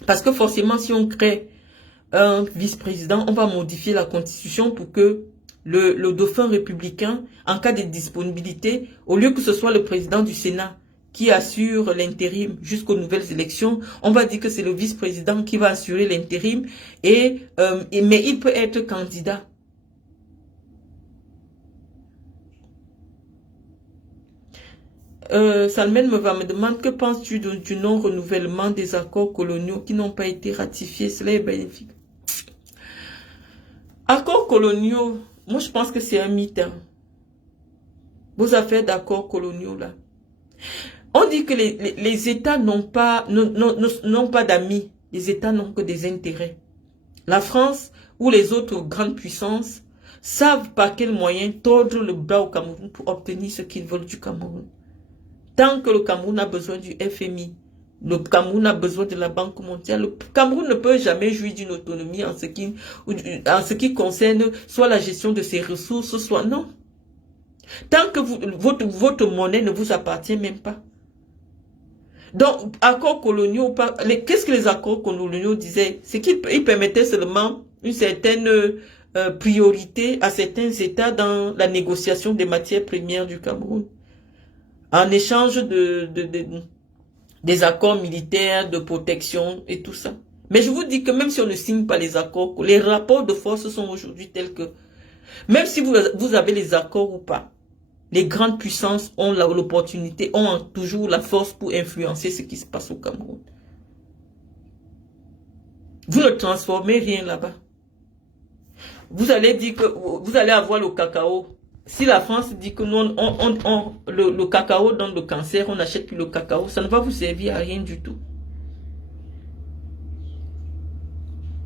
Parce que forcément, si on crée un vice-président, on va modifier la constitution pour que le dauphin républicain, en cas de disponibilité, au lieu que ce soit le président du Sénat qui assure l'intérim jusqu'aux nouvelles élections, on va dire que c'est le vice-président qui va assurer l'intérim, mais il peut être candidat. Salmen me demande, que penses-tu du non-renouvellement des accords coloniaux qui n'ont pas été ratifiés? Cela est bénéfique. Accords coloniaux, moi je pense que c'est un mythe. Hein. Vos affaires d'accords coloniaux là. On dit que les États n'ont pas d'amis. Les États n'ont que des intérêts. La France ou les autres grandes puissances savent par quels moyens tordre le bras au Cameroun pour obtenir ce qu'ils veulent du Cameroun. Tant que le Cameroun a besoin du FMI, le Cameroun a besoin de la Banque mondiale, le Cameroun ne peut jamais jouir d'une autonomie en ce qui concerne soit la gestion de ses ressources, soit non. Tant que votre monnaie ne vous appartient même pas. Donc, accords coloniaux, qu'est-ce que les accords coloniaux disaient? C'est qu'ils permettaient seulement une certaine priorité à certains États dans la négociation des matières premières du Cameroun. En échange des accords militaires, de protection et tout ça. Mais je vous dis que même si on ne signe pas les accords, les rapports de force sont aujourd'hui tels que, même si vous avez les accords ou pas, les grandes puissances ont l'opportunité, ont toujours la force pour influencer ce qui se passe au Cameroun. Vous ne transformez rien là-bas. Vous allez dire que vous allez avoir le cacao. Si la France dit que nous, le cacao donne le cancer, on n'achète plus le cacao, ça ne va vous servir à rien du tout.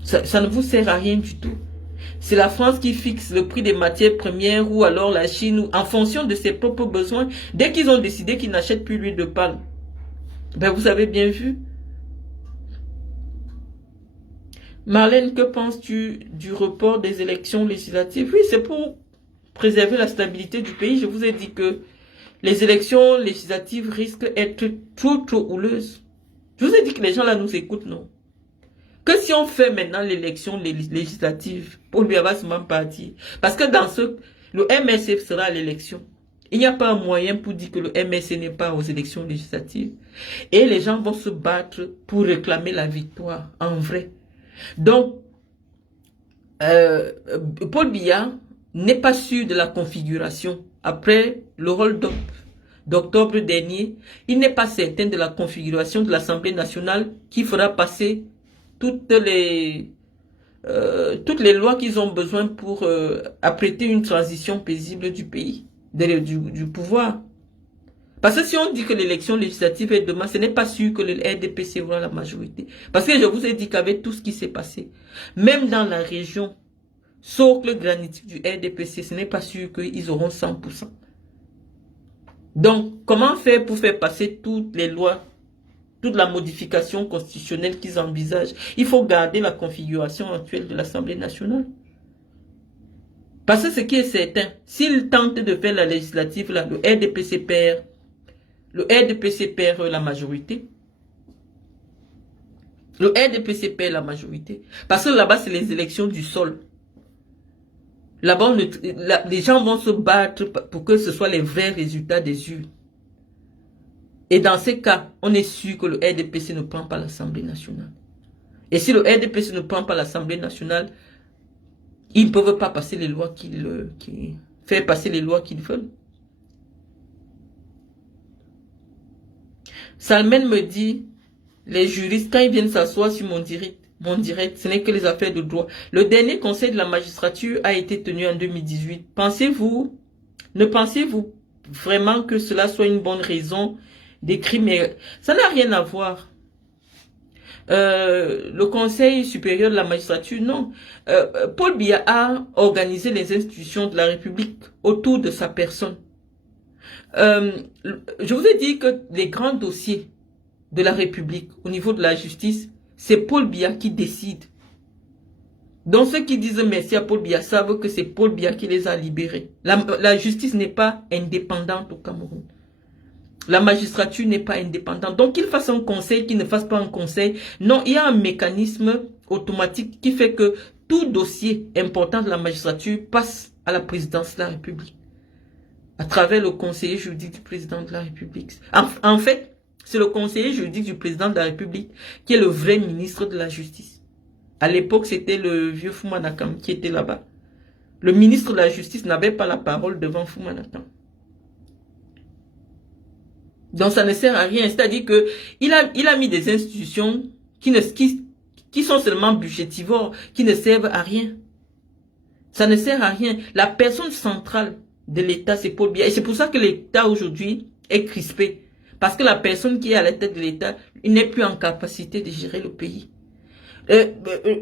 Ça ne vous sert à rien du tout. C'est la France qui fixe le prix des matières premières ou alors la Chine, en fonction de ses propres besoins. Dès qu'ils ont décidé qu'ils n'achètent plus l'huile de palme, ben vous avez bien vu. Marlène, que penses-tu du report des élections législatives? Oui, c'est pour préserver la stabilité du pays. Je vous ai dit que les élections législatives risquent d'être trop houleuses. Je vous ai dit que les gens là nous écoutent, non? Que si on fait maintenant l'élection législative, Paul Biya va seulement partir. Parce que le MSC sera à l'élection. Il n'y a pas un moyen pour dire que le MSC n'est pas aux élections législatives. Et les gens vont se battre pour réclamer la victoire, en vrai. Donc, Paul Biya n'est pas sûr de la configuration. Après le hold-up d'octobre dernier, il n'est pas certain de la configuration de l'Assemblée nationale qui fera passer toutes les lois qu'ils ont besoin pour apprêter une transition paisible du pays, du pouvoir. Parce que si on dit que l'élection législative est demain, ce n'est pas sûr que le RDPC aura la majorité. Parce que je vous ai dit qu'avec tout ce qui s'est passé, même dans la région socle granitique du RDPC, ce n'est pas sûr qu'ils auront 100%. Donc, comment faire pour faire passer toutes les lois, toute la modification constitutionnelle qu'ils envisagent? Il faut garder la configuration actuelle de l'Assemblée nationale. Parce que ce qui est certain, s'ils tentent de faire la législative, là, le RDPC perd la majorité. Le RDPC perd la majorité. Parce que là-bas, c'est les élections du sol. Là-bas, les gens vont se battre pour que ce soit les vrais résultats des urnes. Et dans ces cas, on est sûr que le RDPC ne prend pas l'Assemblée nationale. Et si le RDPC ne prend pas l'Assemblée nationale, ils ne peuvent pas passer les lois faire passer les lois qu'ils veulent. Salmen me dit, les juristes, quand ils viennent s'asseoir sur mon direct, ce n'est que les affaires de droit. Le dernier conseil de la magistrature a été tenu en 2018. Ne pensez-vous vraiment que cela soit une bonne raison des crimes? Ça n'a rien à voir. Le Conseil supérieur de la magistrature, non. Paul Biya a organisé les institutions de la République autour de sa personne. Je vous ai dit que les grands dossiers de la République au niveau de la justice, c'est Paul Biya qui décide. Donc ceux qui disent merci à Paul Biya savent que c'est Paul Biya qui les a libérés. La justice n'est pas indépendante au Cameroun. La magistrature n'est pas indépendante. Donc qu'il fasse un conseil, qu'il ne fasse pas un conseil. Non, il y a un mécanisme automatique qui fait que tout dossier important de la magistrature passe à la présidence de la République, à travers le conseiller juridique du président de la République. En fait, c'est le conseiller juridique du président de la République qui est le vrai ministre de la Justice. À l'époque, c'était le vieux Foumanakam qui était là-bas. Le ministre de la Justice n'avait pas la parole devant Foumanakam. Donc ça ne sert à rien. C'est-à-dire que il a mis des institutions qui sont seulement budgétivores, qui ne servent à rien. Ça ne sert à rien. La personne centrale de l'État, c'est Paul Biya. Et c'est pour ça que l'État aujourd'hui est crispé. Parce que la personne qui est à la tête de l'État, il n'est plus en capacité de gérer le pays.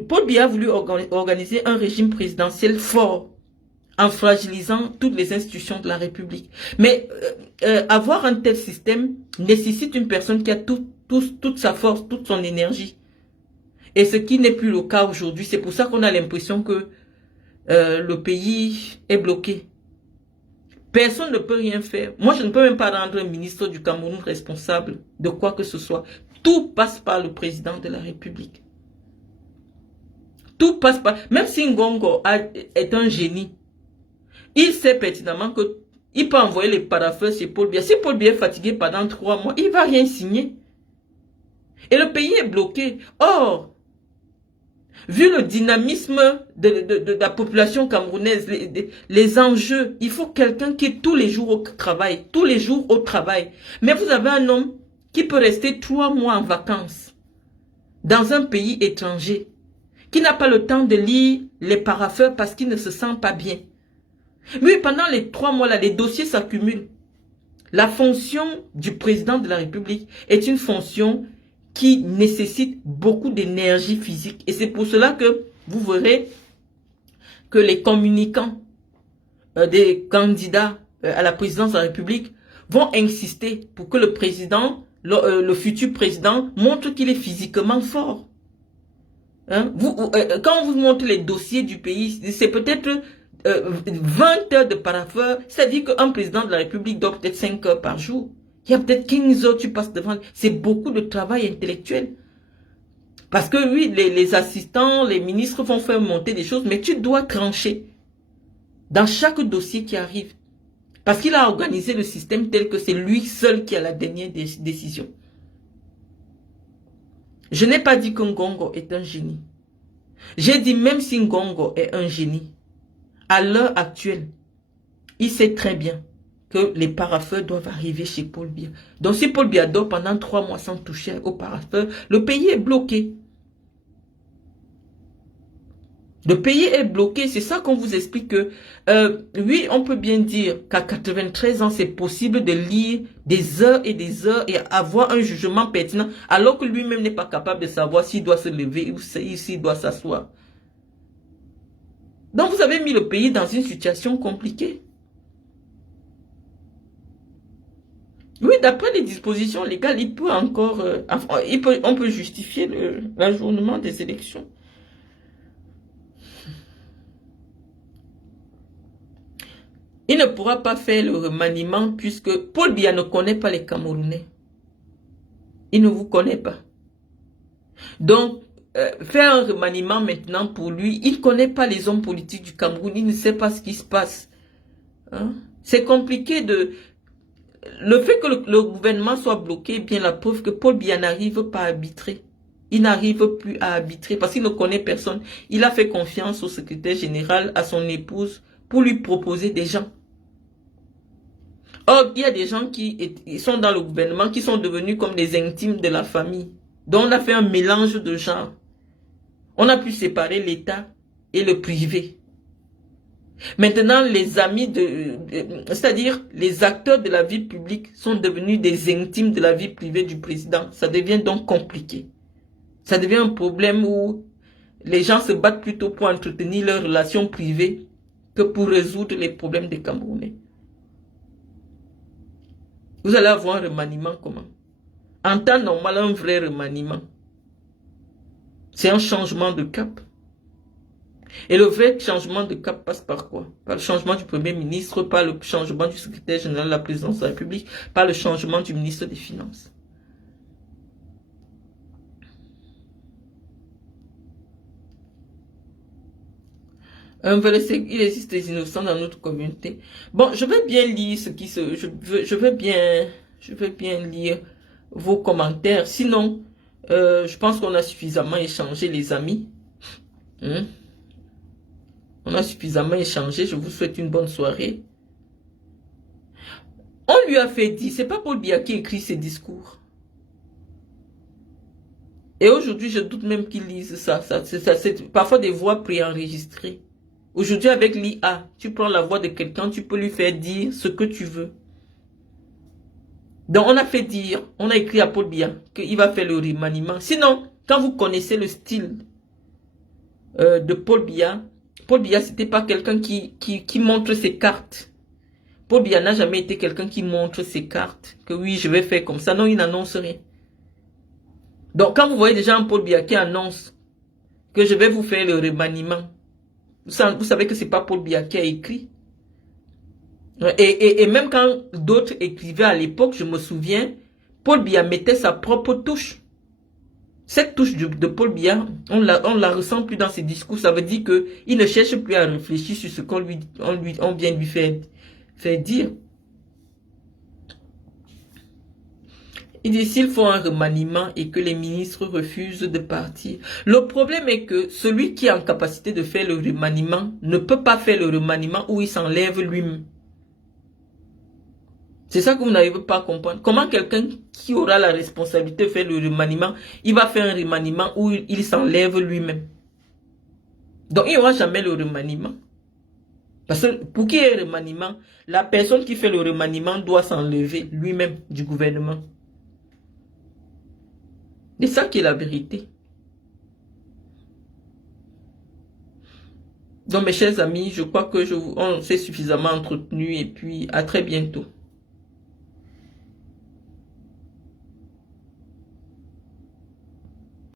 Paul Biya a voulu organiser un régime présidentiel fort, en fragilisant toutes les institutions de la République. Mais avoir un tel système nécessite une personne qui a toute sa force, toute son énergie. Et ce qui n'est plus le cas aujourd'hui. C'est pour ça qu'on a l'impression que le pays est bloqué. Personne ne peut rien faire. Moi, je ne peux même pas rendre un ministre du Cameroun responsable de quoi que ce soit. Tout passe par le président de la République. Tout passe par... Même si Ngongo est un génie, il sait pertinemment qu'il peut envoyer les parapheurs chez Paul Biya. Si Paul Biya est fatigué pendant 3 mois, il ne va rien signer. Et le pays est bloqué. Or, vu le dynamisme de la population camerounaise, les enjeux, il faut quelqu'un qui est tous les jours au travail. Tous les jours au travail. Mais vous avez un homme qui peut rester 3 mois en vacances dans un pays étranger, qui n'a pas le temps de lire les parapheurs parce qu'il ne se sent pas bien. Oui, pendant les 3 mois-là, les dossiers s'accumulent. La fonction du président de la République est une fonction qui nécessite beaucoup d'énergie physique. Et c'est pour cela que vous verrez que les communicants des candidats à la présidence de la République vont insister pour que le président, le futur président, montre qu'il est physiquement fort. Hein? Quand on vous montre les dossiers du pays, c'est peut-être 20 heures de parapheur, c'est-à-dire qu'un président de la République dort peut-être 5 heures par jour. Il y a peut-être 15 heures, tu passes devant. C'est beaucoup de travail intellectuel. Parce que oui, les assistants, les ministres vont faire monter des choses, mais tu dois trancher dans chaque dossier qui arrive. Parce qu'il a organisé le système tel que c'est lui seul qui a la dernière décision. Je n'ai pas dit que Ngongo est un génie. J'ai dit même si Ngongo est un génie, à l'heure actuelle, il sait très bien que les parapheurs doivent arriver chez Paul Biya. Donc si Paul Biya dort pendant 3 mois sans toucher aux parapheurs, le pays est bloqué. Le pays est bloqué, c'est ça qu'on vous explique que, oui, on peut bien dire qu'à 93 ans, c'est possible de lire des heures et avoir un jugement pertinent, alors que lui-même n'est pas capable de savoir s'il doit se lever ou s'il doit s'asseoir. Donc vous avez mis le pays dans une situation compliquée. Oui, d'après les dispositions légales, il peut encore, on peut justifier l'ajournement des élections. Il ne pourra pas faire le remaniement puisque Paul Biya ne connaît pas les Camerounais. Il ne vous connaît pas. Donc, faire un remaniement maintenant pour lui. Il ne connaît pas les hommes politiques du Cameroun. Il ne sait pas ce qui se passe. Hein? C'est compliqué de... Le fait que le gouvernement soit bloqué est bien la preuve que Paul Biya n'arrive pas à arbitrer. Il n'arrive plus à arbitrer parce qu'il ne connaît personne. Il a fait confiance au secrétaire général, à son épouse, pour lui proposer des gens. Or, il y a des gens qui sont dans le gouvernement, qui sont devenus comme des intimes de la famille. Donc, on a fait un mélange de genres. On a pu séparer l'État et le privé. Maintenant, les amis c'est-à-dire les acteurs de la vie publique sont devenus des intimes de la vie privée du président. Ça devient donc compliqué. Ça devient un problème où les gens se battent plutôt pour entretenir leurs relations privées que pour résoudre les problèmes des Camerounais. Vous allez avoir un remaniement comment? En temps normal, un vrai remaniement. C'est un changement de cap. Et le vrai changement de cap passe par quoi? Par le changement du Premier ministre, par le changement du secrétaire général de la présidence de la République, par le changement du ministre des Finances. Il existe des innocents dans notre communauté. Bon, je vais bien lire ce qui se... Je vais bien lire vos commentaires. Sinon, je pense qu'on a suffisamment échangé, les amis. On a suffisamment échangé. Je vous souhaite une bonne soirée. On lui a fait dire, c'est pas Paul Biya qui écrit ses discours. Et aujourd'hui, je doute même qu'il lise ça. C'est parfois des voix préenregistrées. Aujourd'hui, avec l'IA, tu prends la voix de quelqu'un, tu peux lui faire dire ce que tu veux. Donc, on a fait dire, on a écrit à Paul Biya qu'il va faire le remaniement. Sinon, quand vous connaissez le style de Paul Biya, c'était pas quelqu'un qui montre ses cartes. Paul Biya n'a jamais été quelqu'un qui montre ses cartes. Que oui, je vais faire comme ça. Non, il n'annonce rien. Donc, quand vous voyez déjà un Paul Biya qui annonce que je vais vous faire le remaniement, vous savez que c'est pas Paul Biya qui a écrit. Et même quand d'autres écrivaient à l'époque, je me souviens, Paul Biya mettait sa propre touche. Cette touche de Paul Biya, on la ressent plus dans ses discours. Ça veut dire qu'il ne cherche plus à réfléchir sur ce on vient lui faire dire. Il dit s'il faut un remaniement et que les ministres refusent de partir. Le problème est que celui qui est en capacité de faire le remaniement ne peut pas faire le remaniement où il s'enlève lui-même. C'est ça que vous n'arrivez pas à comprendre. Comment quelqu'un qui aura la responsabilité de faire le remaniement, il va faire un remaniement où il s'enlève lui-même. Donc il n'y aura jamais le remaniement. Parce que pour qu'il y ait un remaniement, la personne qui fait le remaniement doit s'enlever lui-même du gouvernement. C'est ça qui est la vérité. Donc mes chers amis, je crois que on s'est suffisamment entretenu et puis à très bientôt.